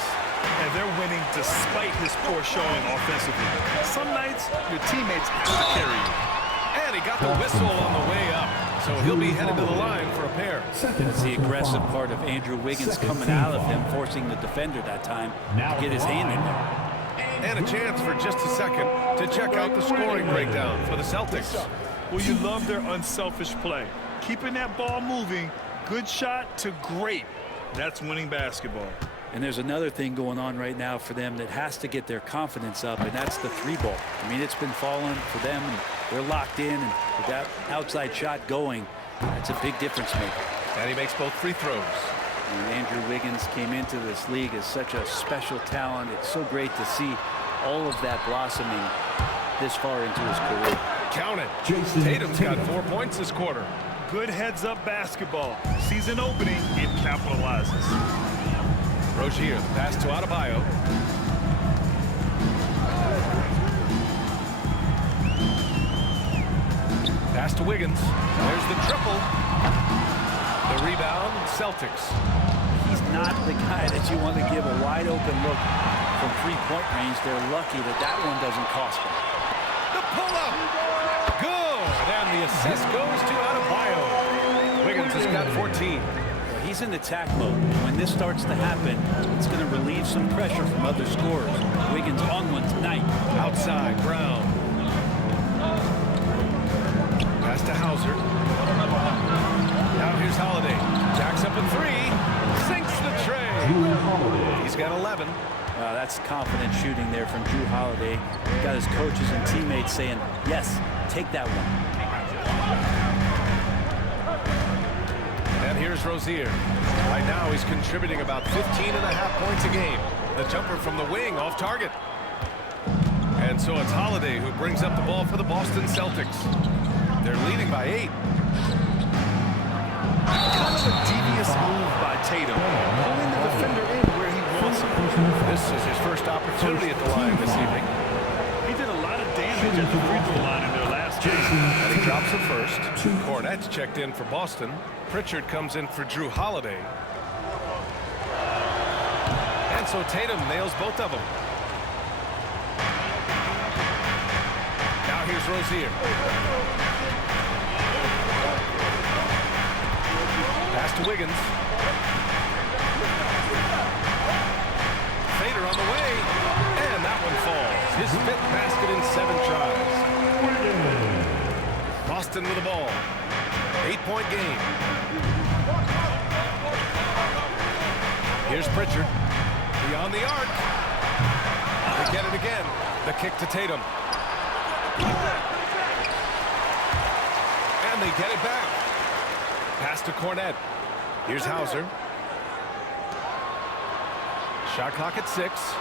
And they're winning despite his poor showing offensively. Some nights, your teammates have to carry you. And he got the whistle on the way up. So he'll be headed to the line for a pair. That's the aggressive part of Andrew Wiggins coming out of him, forcing the defender that time to get his hand in there. And a chance for just a second to check out the scoring breakdown for the Celtics. Well, you love their unselfish play. Keeping that ball moving, good shot to great. That's winning basketball. And there's another thing going on right now for them that has to get their confidence up, and that's the 3-ball. I mean, it's been falling for them, and they're locked in, and with that outside shot going, that's a big difference maker. And he makes both free throws. And Andrew Wiggins came into this league as such a special talent. It's so great to see all of that blossoming this far into his career. Count it. Tatum's got 4 points this quarter. Good heads-up basketball. Season opening, it capitalizes. Rozier, the pass to Adebayo. Pass to Wiggins. There's the triple. The rebound, Celtics. He's not the guy that you want to give a wide open look from 3-point range. They're lucky that that one doesn't cost them. The pull-up. Good. And the assist goes to Adebayo. Wiggins has got 14. He's in attack mode. When this starts to happen, it's going to relieve some pressure from other scorers. Wiggins on one tonight. Outside, Brown. Pass to Hauser. Now here's Holiday. Jacks up a 3. Sinks the tray. He's got 11. That's confident shooting there from Jrue Holiday. Got his coaches and teammates saying, yes, take that one. And here's Rozier. Right now he's contributing about 15.5 points a game. The jumper from the wing off target. And so it's Holiday who brings up the ball for the Boston Celtics. They're leading by 8. Kind of a devious move by Tatum. Pulling the defender in where he wants him. This is his first opportunity at the line this evening. He did a lot of damage at the free throw line in their last game. And he drops it first. Cornette's checked in for Boston. Pritchard comes in for Jrue Holiday. And so Tatum nails both of them. Now here's Rozier. Pass to Wiggins. Fader on the way. And that one falls. His 5th basket in 7 tries. Boston with the ball. 8-point game. Here's Pritchard. Beyond the arc. They get it again. The kick to Tatum. And they get it back. Pass to Cornette. Here's Hauser. Shot clock at 6.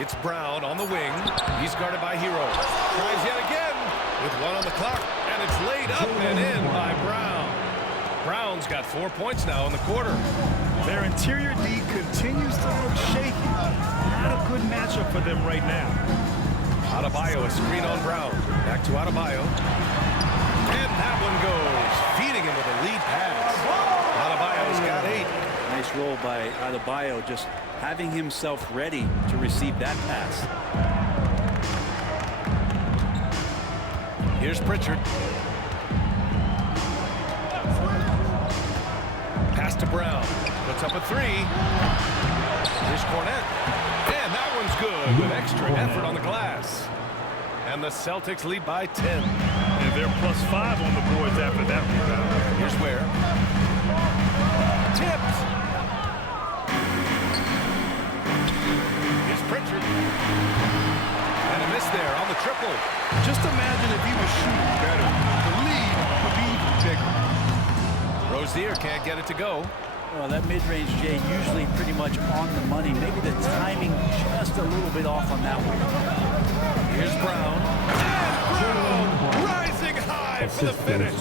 It's Brown on the wing. He's guarded by Hero. Tries yet again with 1 on the clock. And it's laid up and in by Brown. Brown's got 4 points now in the quarter. Their interior D continues to look shaky. Not a good matchup for them right now. Adebayo, a screen on Brown. Back to Adebayo. And that one goes. Feeding him with a lead pass. Adebayo's got 8. Nice roll by Adebayo, just having himself ready to receive that pass. Here's Pritchard. Pass to Brown. Puts up a 3. Here's Cornette. And that one's good with extra effort on the glass. And the Celtics lead by 10. And they're +5 on the boards after that rebound. Here's Ware. Tipped. Here's Pritchard. And a miss there on the triple. Just imagine if he was shooting better. The lead would be even bigger. Rozier can't get it to go. Well, that mid-range, Jay, usually pretty much on the money. Maybe the timing just a little bit off on that one. Here's Brown. And Brown rising high for the finish.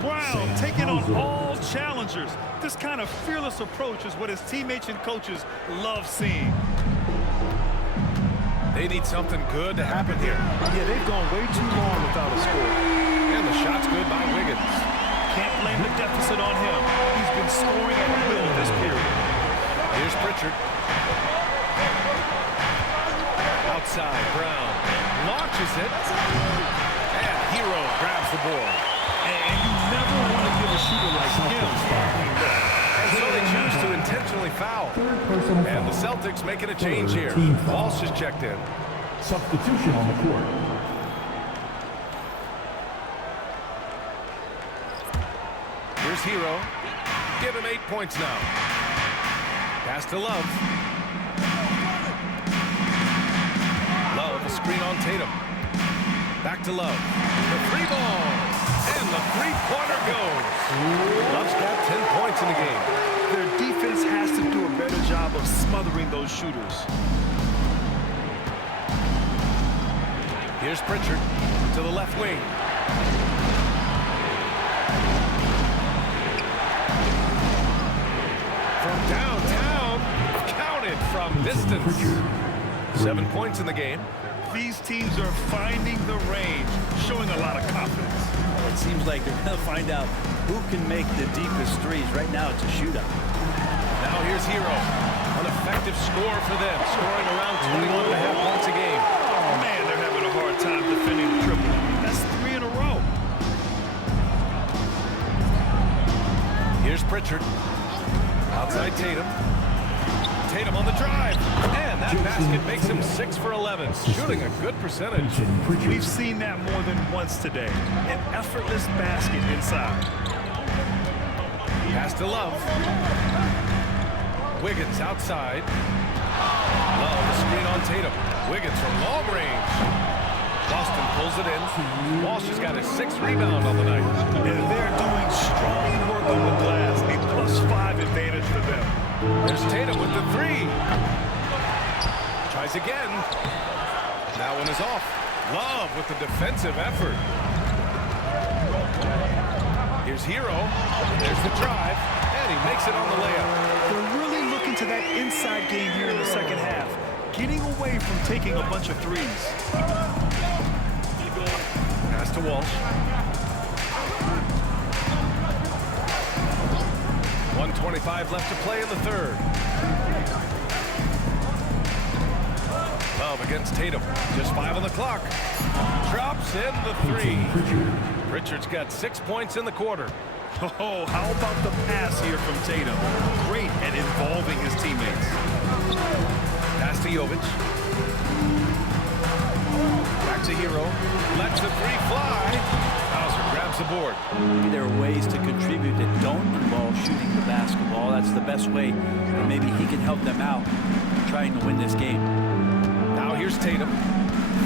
Brown taking on all challengers. This kind of fearless approach is what his teammates and coaches love seeing. They need something good to happen here. Yeah, they've gone way too long without a score. And the shot's good by Wiggins. Can't blame the deficit on him. He's been scoring at will this period. Here's Pritchard. Outside, Brown launches it. And Hero grabs the board. And you never want to give a shooter like him. And so they choose to intentionally foul. And the Celtics making a change here. Walsh is checked in. Substitution on the court. Here's Hero. Give him 8 points now. Pass to Love. Love, a screen on Tatum. Back to Love. The free ball. And the three-pointer goes. Love's got 10 points in the game. Their defense has to do a better job of smothering those shooters. Here's Pritchard to the left wing. From downtown, counted from distance. 7 points in the game. These teams are finding the range, showing a lot of confidence. It seems like they're going to find out who can make the deepest threes. Right now, it's a shootout. Now here's Hero. An effective score for them, scoring around 21.5 points a game. Oh, man, they're having a hard time defending the triple. That's 3 in a row. Here's Pritchard. Outside Tatum. Tatum on the drive. And that basket makes him 6 for 11. Shooting a good percentage. We've seen that more than once today. An effortless basket inside. Pass to Love. Wiggins outside. Love, a screen on Tatum. Wiggins from long range. Boston pulls it in. Walsh has got his 6th rebound on the night. And they're doing strong work on the glass. A +5 advantage for them. There's Tatum with the 3. Tries again. That one is off. Love with the defensive effort. Here's Hero. There's the drive. And he makes it on the layup. They're really looking to that inside game here in the second half. Getting away from taking a bunch of threes. Pass to Walsh. 1:25 left to play in the third. Love against Tatum. Just 5 on the clock. Drops in the 3. Pritchard's got 6 points in the quarter. Oh, how about the pass here from Tatum? Great at involving his teammates. Pass to Jovic. Back to Hero. Lets the 3 fly. Hauser grabs the board. Maybe there are ways to contribute that don't involve shooting the basketball. That's the best way. And maybe he can help them out trying to win this game. Now here's Tatum.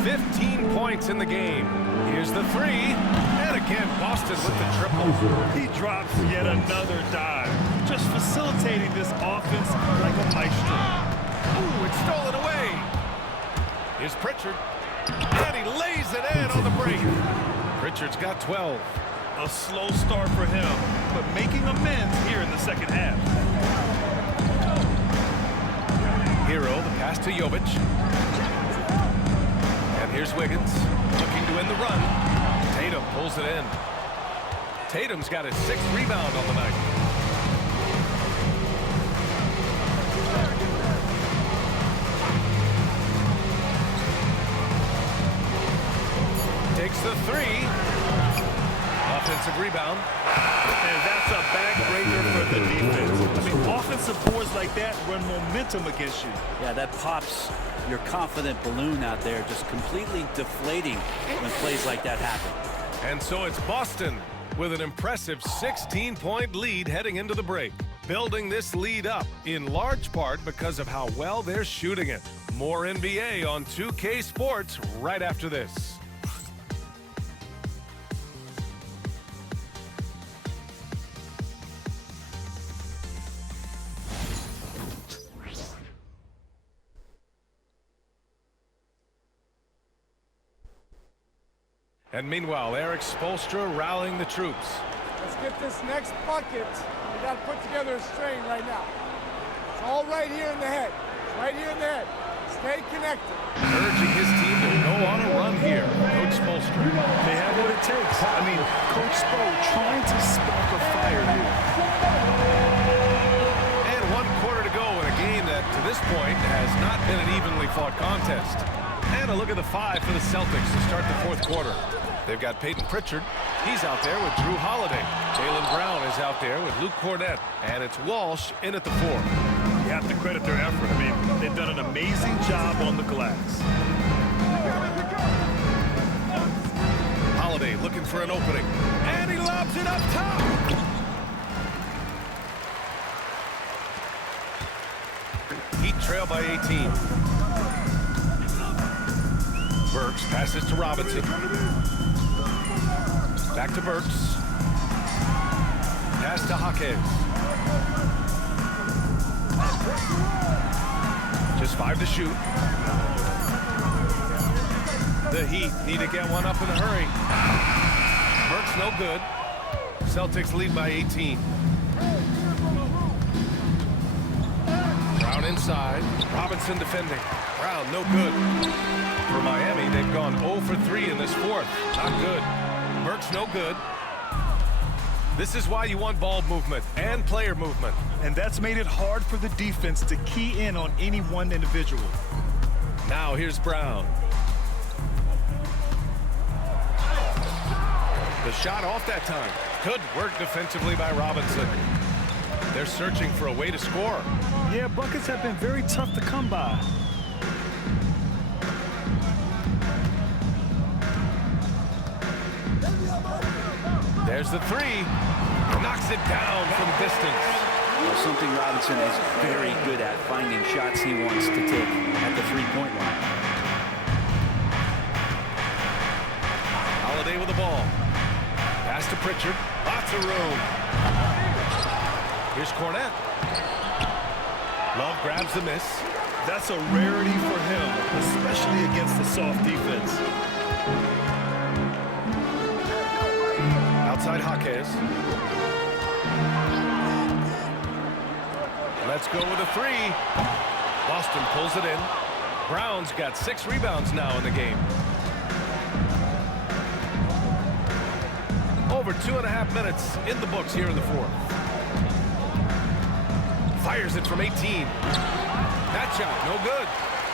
15 points in the game. Here's the 3. And again, Boston with the triple. He drops yet another dive. Just facilitating this offense like a maestro. Ooh, it's stolen away. Here's Pritchard. And he lays it in on the break. Pritchard's got 12. A slow start for him, but making amends here in the second half. Hero, the pass to Jovic. And here's Wiggins, looking to win the run. Tatum pulls it in. Tatum's got his 6th rebound on the night. Takes the 3. Offensive rebound. And that's a backbreaker for the defense. I mean, offensive boards like that run momentum against you. Yeah, that pops your confident balloon out there, just completely deflating when plays like that happen. And so it's Boston with an impressive 16-point lead heading into the break. Building this lead up in large part because of how well they're shooting it. More NBA on 2K Sports right after this. And meanwhile, Eric Spoelstra rallying the troops. Let's get this next bucket. We got to put together a string right now. It's all right here in the head. It's right here in the head. Stay connected. Urging his team to go on a run here. Coach Spoelstra. They have what it takes. I mean, Coach Spo trying to spark a fire here. And 1 quarter to go in a game that, to this point, has not been an evenly fought contest. And a look at the 5 for the Celtics to start the 4th quarter. They've got Peyton Pritchard. He's out there with Drew Holiday. Jaylen Brown is out there with Luke Cornett. And it's Walsh in at the 4. You have to credit their effort. I mean, they've done an amazing job on the glass. Holiday looking for an opening. And he lobs it up top. Heat trail by 18. Burks passes to Robinson. Back to Burks. Pass to Jaquez. Just 5 to shoot. The Heat need to get one up in a hurry. Burks no good. Celtics lead by 18. Brown inside. Robinson defending. Brown no good. For Miami, they've gone 0 for 3 in this 4th. Not good. Burks no good. This is why you want ball movement and player movement. And that's made it hard for the defense to key in on any one individual. Now here's Brown. The shot off that time. Good work defensively by Robinson. They're searching for a way to score. Yeah, buckets have been very tough to come by. There's the 3. Knocks it down from distance. Well, something Robinson is very good at, finding shots he wants to take at the 3-point line. Holiday with the ball. Pass to Pritchard. Lots of room. Here's Cornett. Love grabs the miss. That's a rarity for him, especially against the soft defense. Outside Jaquez. Let's go with a 3. Boston pulls it in. Brown's got 6 rebounds now in the game. Over 2.5 minutes in the books here in the 4th. Fires it from 18. That shot, no good.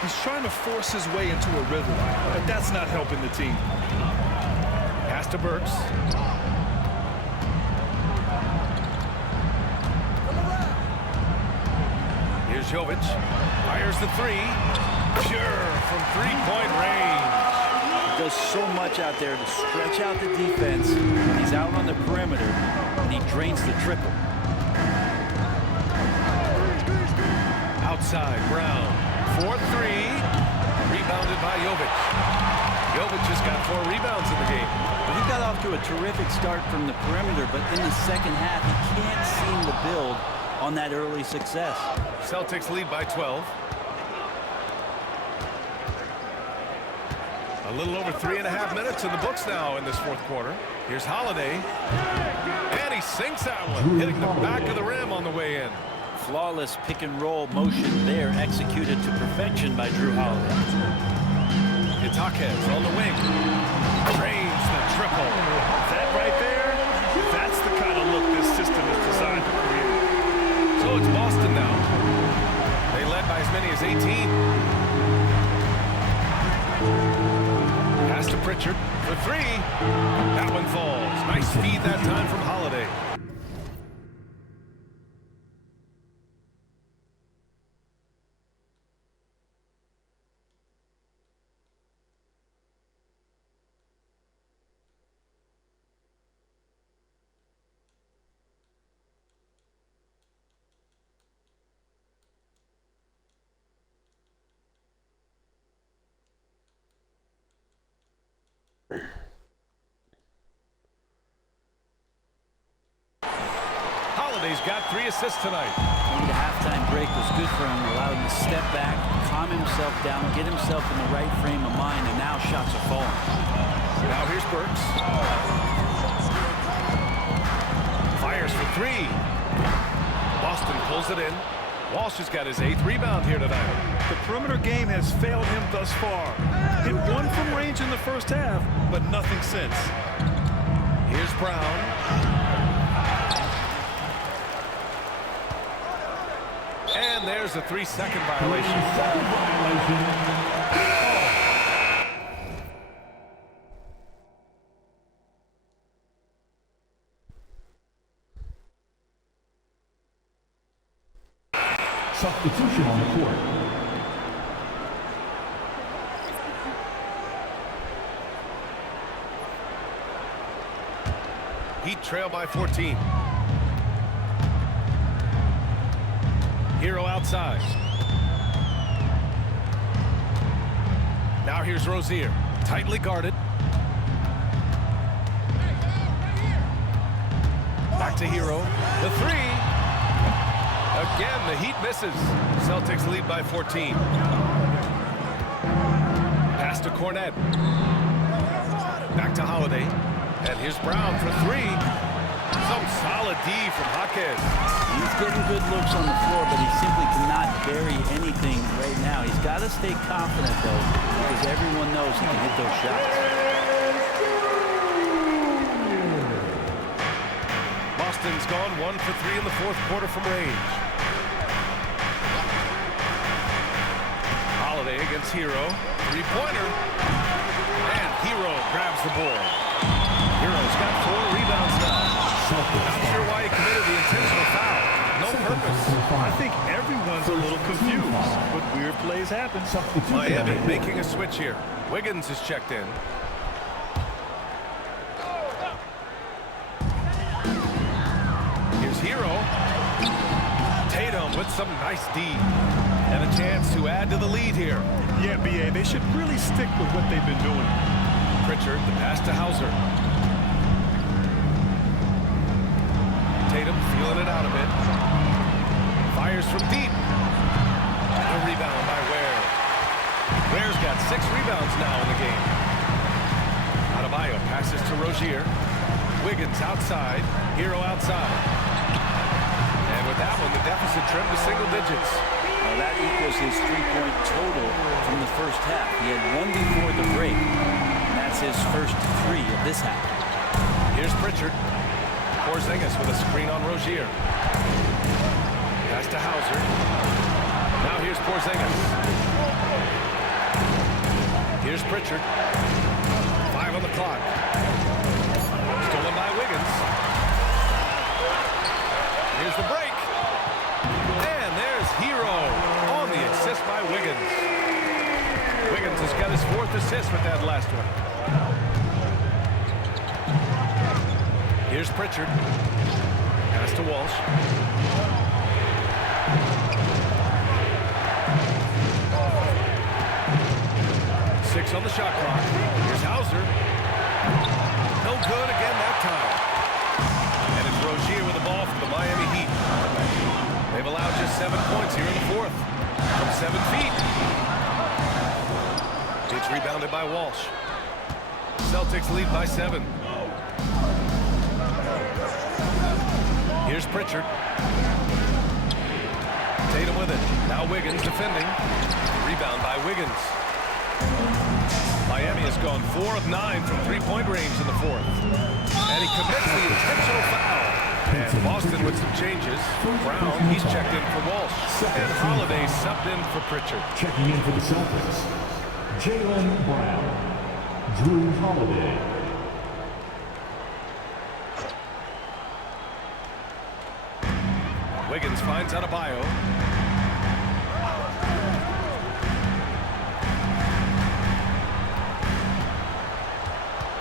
He's trying to force his way into a rhythm, but that's not helping the team. Pass to Burks. Here's Jovic. Fires the 3. Pure from 3-point range. He does so much out there to stretch out the defense. He's out on the perimeter, and he drains the triple. Outside, Brown. 4-3. Rebounded by Jovic. Jovic just got 4 rebounds in the game. Well, he got off to a terrific start from the perimeter, but in the second half, he can't seem to build on that early success. Celtics lead by 12. A little over 3.5 minutes in the books now in this 4th quarter. Here's Holiday. And he sinks that one, hitting the back of the rim on the way in. Flawless pick-and-roll motion there, executed to perfection by Drew Holiday. It's Jaquez on the wing. Drains the triple. That right there, that's the kind of look this system is designed to create. So it's Boston now. They led by as many as 18. Pass to Pritchard for 3. That one falls. Nice feed that time from Holiday. Holiday's got 3 assists tonight. And the halftime break was good for him. Allowed him to step back, calm himself down, get himself in the right frame of mind, and now shots are falling. Now here's Burks. Fires for 3. Boston pulls it in. Walsh has got his 8th rebound here tonight. The perimeter game has failed him thus far. Hit one from range in the first half, but nothing since. Here's Brown. And there's a 3-second violation. Substitution on the court. Heat trail by 14. Hero outside. Now here's Rozier, tightly guarded. Back to Hero. The 3. Again, the Heat misses. Celtics lead by 14. Pass to Cornet. Back to Holiday. And here's Brown for 3. Some solid D from Jaquez. He's getting good looks on the floor, but he simply cannot bury anything right now. He's got to stay confident, though, because everyone knows he can hit those shots. Boston's gone 1 for 3 in the 4th quarter from range. Holiday against Hero. 3-pointer. And Hero grabs the board. Hero's got 4 rebounds now. Not sure why he committed the intentional foul. No purpose. I think everyone's a little confused, but weird plays happen. Miami making a switch here. Wiggins is checked in. Here's Hero. Tatum with some nice D. And a chance to add to the lead here. Yeah, B.A., they should really stick with what they've been doing. Pritchard, the pass to Hauser. Tatum feeling it out a bit. Fires from deep. The rebound by Ware. Ware's got 6 rebounds now in the game. Adebayo passes to Rozier. Wiggins outside. Hero outside. And with that one, the deficit trimmed to single digits. Now that equals his 3-point total from the first half. He had 1 before the break. And that's his first 3 of this half. Here's Pritchard. Porzingis with a screen on Rozier. Pass to Hauser. Now here's Porzingis. Here's Pritchard. 5 on the clock. Stolen by Wiggins. Here's the break. And there's Hero on the assist by Wiggins. Wiggins has got his 4th assist with that last one. Here's Pritchard. Pass to Walsh. Six on the shot clock. Here's Hauser. No good again that time. And it's Rozier with the ball for the Miami Heat. They've allowed just 7 points here in the 4th. From 7 feet. It's rebounded by Walsh. Celtics lead by 7. Here's Pritchard. Tatum with it. Now Wiggins defending. Rebound by Wiggins. Miami has gone 4 of 9 from 3-point range in the 4th. And he commits the intentional foul. And Boston with some changes. Brown, he's checked in for Walsh. And Holiday subbed in for Pritchard. Checking in for the Celtics, Jaylen Brown, Drew Holiday. Wiggins finds Adebayo.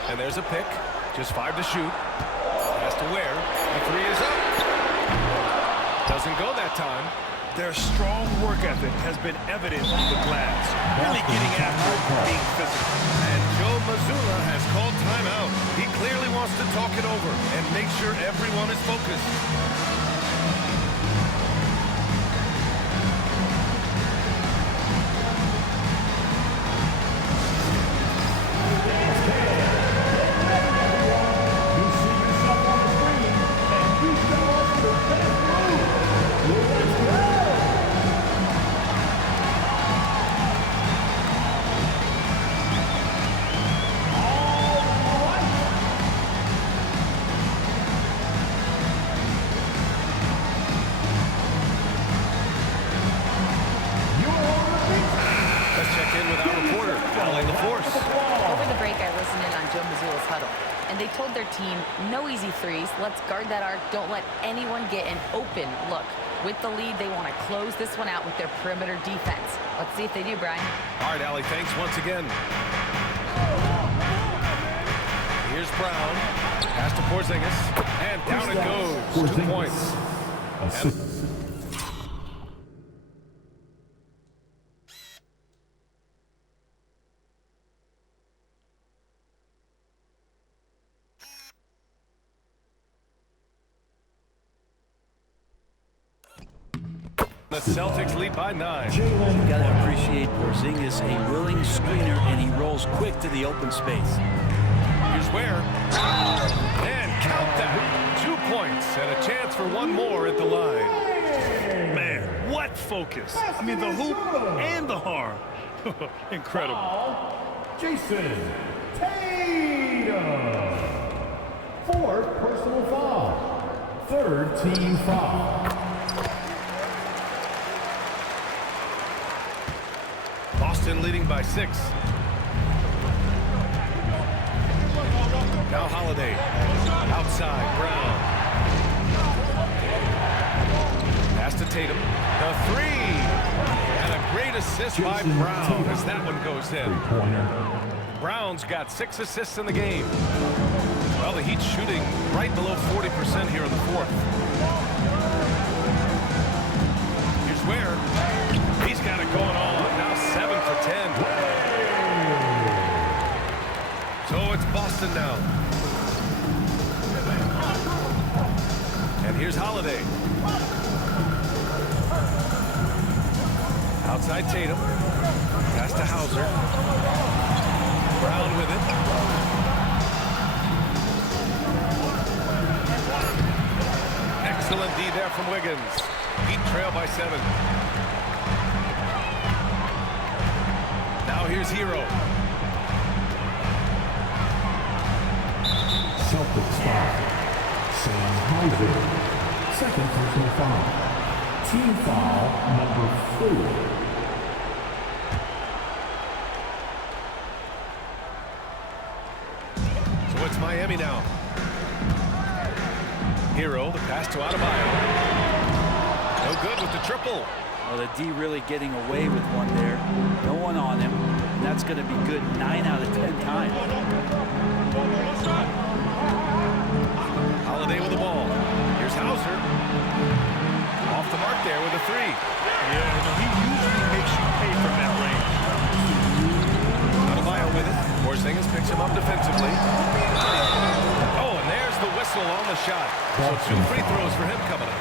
And there's a pick. Just 5 to shoot. Has to Ware. The 3 is up. Doesn't go that time. Their strong work ethic has been evident on the glass. Really getting after it, being physical. And Joe Mazzulla has called timeout. He clearly wants to talk it over and make sure everyone is focused. this huddle. And they told their team, no easy threes. Let's guard that arc. Don't let anyone get an open look. With the lead, they want to close this one out with their perimeter defense. Let's see if they do, Brian. All right, Allie, thanks once again. Here's Brown. Pass to Porzingis. And down it goes. 2 points. The Celtics lead by 9. You got to appreciate Porzingis, a willing screener, and he rolls quick to the open space. Here's Ware. And count that. 2 points and a chance for one more at the line. Man, what focus. I mean, the hoop and the harm. Incredible. Jason Tatum. 4th personal foul. 3rd team foul. Boston leading by 6. Now Holiday. Outside, Brown. Pass to Tatum. The 3. And a great assist by Brown as that one goes in. Brown's got 6 assists in the game. Well, the Heat's shooting right below 40% here in the 4th. Here's Ware. He's got it going on. Now 7 for 10. So it's Boston now. And here's Holiday. Outside Tatum. Pass to Hauser. Brown with it. Excellent D there from Wiggins. Heat trail by 7. Now here's Hero. Celtics foul. Sam Hauser. 2nd personal foul. Team foul number 4. So it's Miami now. Hero, the pass to Adebayo. No good with the triple. Well, the D really getting away with one there. No one on him. And that's going to be good 9 out of 10 times. Holiday with the ball. Here's Hauser. Off the mark there with a 3. Yeah, he usually makes you pay from that range. Adebayo with it. Porzingis picks him up defensively. Oh, and there's the whistle on the shot. So 2 free throws for him coming up.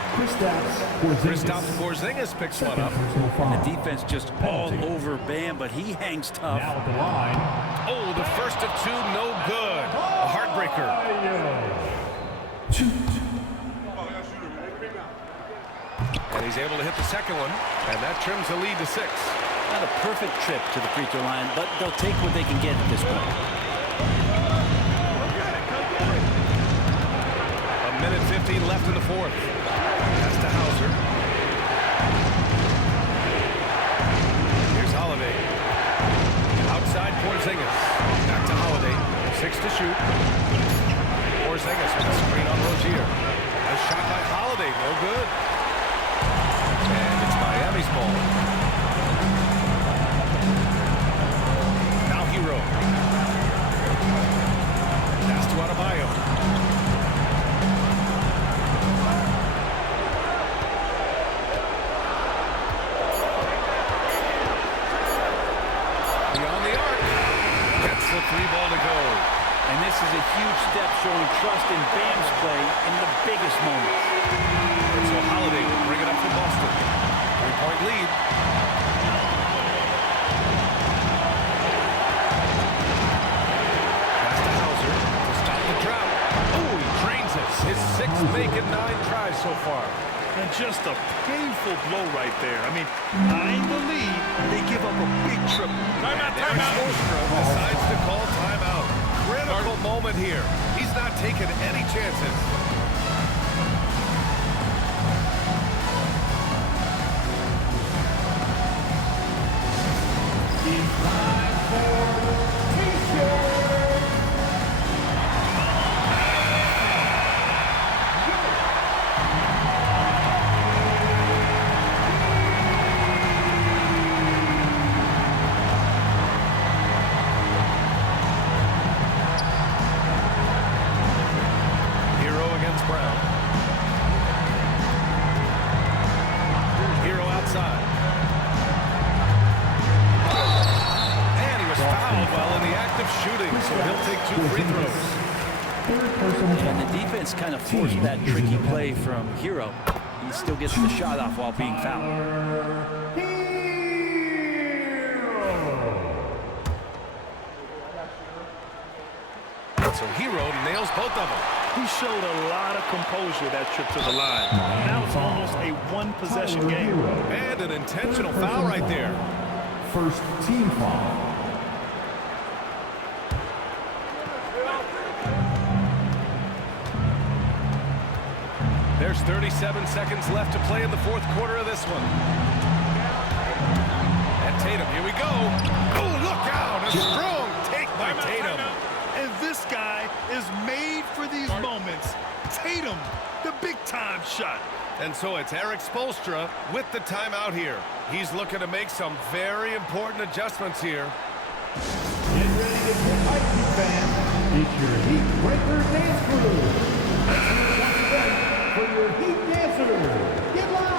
Kristaps Porzingis picks one up. And the defense just all over Bam, but he hangs tough. Now at the line. Oh, the first of 2, no good. A heartbreaker. And he's able to hit the second one, and that trims the lead to 6. Not a perfect trip to the free throw line, but they'll take what they can get at this point. A minute 15 left in the 4th. Pass to Hauser. Here's Holiday. Outside Porzingis. Back to Holiday. 6 to shoot. Porzingis with a screen on Rozier. A shot by Holiday. No good. And it's Miami's ball. Now Hero. Pass to Adebayo. Beyond the arc. Gets the 3 ball to go. And this is a huge step showing trust in Bam's play in the biggest moments. And so Holiday will bring it up for Boston. 3-point lead. Pass to Hauser to stop the drought. Oh, he drains it. His 6th make it 9 tries so far. And just a painful blow right there. I mean, 9 the lead, they give up a big triple. Timeout. Spoelstra decides to call timeout. Critical moment here. He's not taking any chances. shooting, so he'll take 2 free throws. And the defense kind of forced that tricky play from Hero. He still gets the shot off while being fouled. So Hero nails both of them. He showed a lot of composure that trip to the line. Now it's almost a one-possession game. And an intentional foul right there. First team foul. There's 37 seconds left to play in the 4th quarter of this one. And Tatum, here we go. Oh, look out! A strong take by Tatum. And this guy is made for these moments. Tatum, the big-time shot. And so it's Erik Spoelstra with the timeout here. He's looking to make some very important adjustments here. Get ready to get hyped, fans. It's your Heat Breaker Dance Crew. Let's hear it once again for your Heat dancers. Get loud.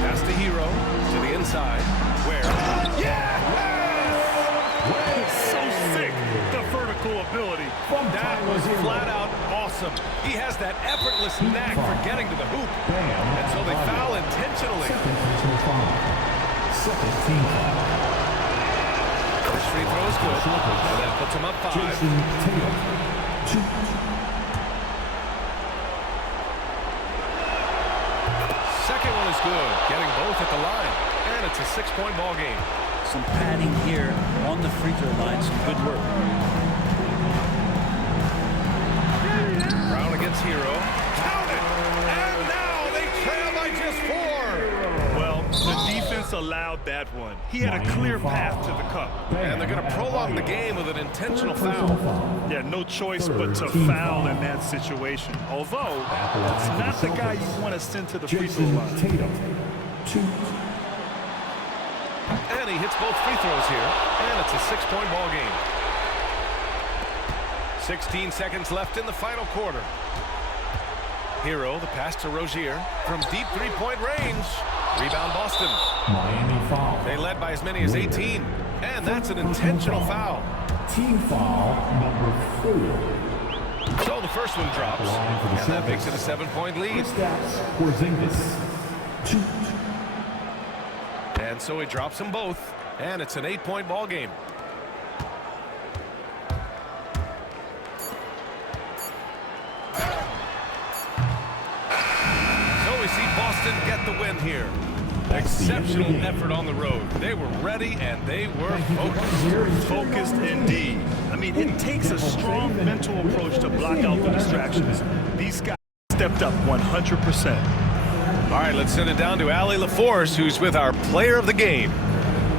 Pass to Hero, to the inside, where? Yes! So sick, the vertical ability. That was flat out awesome. He has that effortless knack for getting to the hoop. And so they foul intentionally. Second team foul. First free throw is good. And that puts him up 5. Jason Tatum. 2. Second one is good, getting both at the line. And it's a 6-point ball game. Some padding here on the free throw line. Some good work. Brown against Hero. Count it! And now they trail by just 4. Well, the defense allowed that one. He had a clear path to the cup. And they're going to prolong the game with an intentional foul. Yeah, no choice but to foul in that situation. Although, it's not the guy you want to send to the free throw line. Tatum. 2. And he hits both free throws here. And it's a 6-point ball game. 16 seconds left in the final quarter. Hero, the pass to Rozier from deep 3-point range. Rebound Boston. Miami foul. They led by as many as 18. And that's an intentional foul. Team foul number 4. So the first one drops. And that makes it a 7-point lead. Kristaps Porzingis. 2. And so he drops them both. And it's an 8-point ball game. So we see Boston get the win here. Exceptional effort on the road. They were ready and they were focused. Focused indeed. I mean, it takes a strong mental approach to block out the distractions. These guys stepped up 100%. All right, let's send it down to Allie LaForce, who's with our player of the game.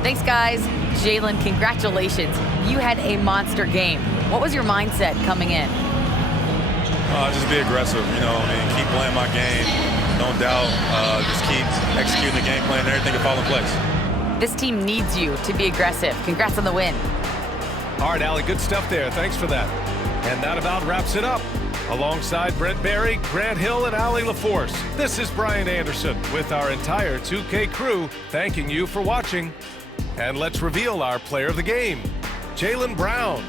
Thanks, guys. Jalen, congratulations. You had a monster game. What was your mindset coming in? Just be aggressive, you know, keep playing my game, no doubt. Just keep executing the game plan and everything will fall in place. This team needs you to be aggressive. Congrats on the win. All right, Allie, good stuff there. Thanks for that. And that about wraps it up. Alongside Brent Barry, Grant Hill, and Allie LaForce, this is Brian Anderson with our entire 2K crew thanking you for watching. And let's reveal our player of the game, Jaylen Brown.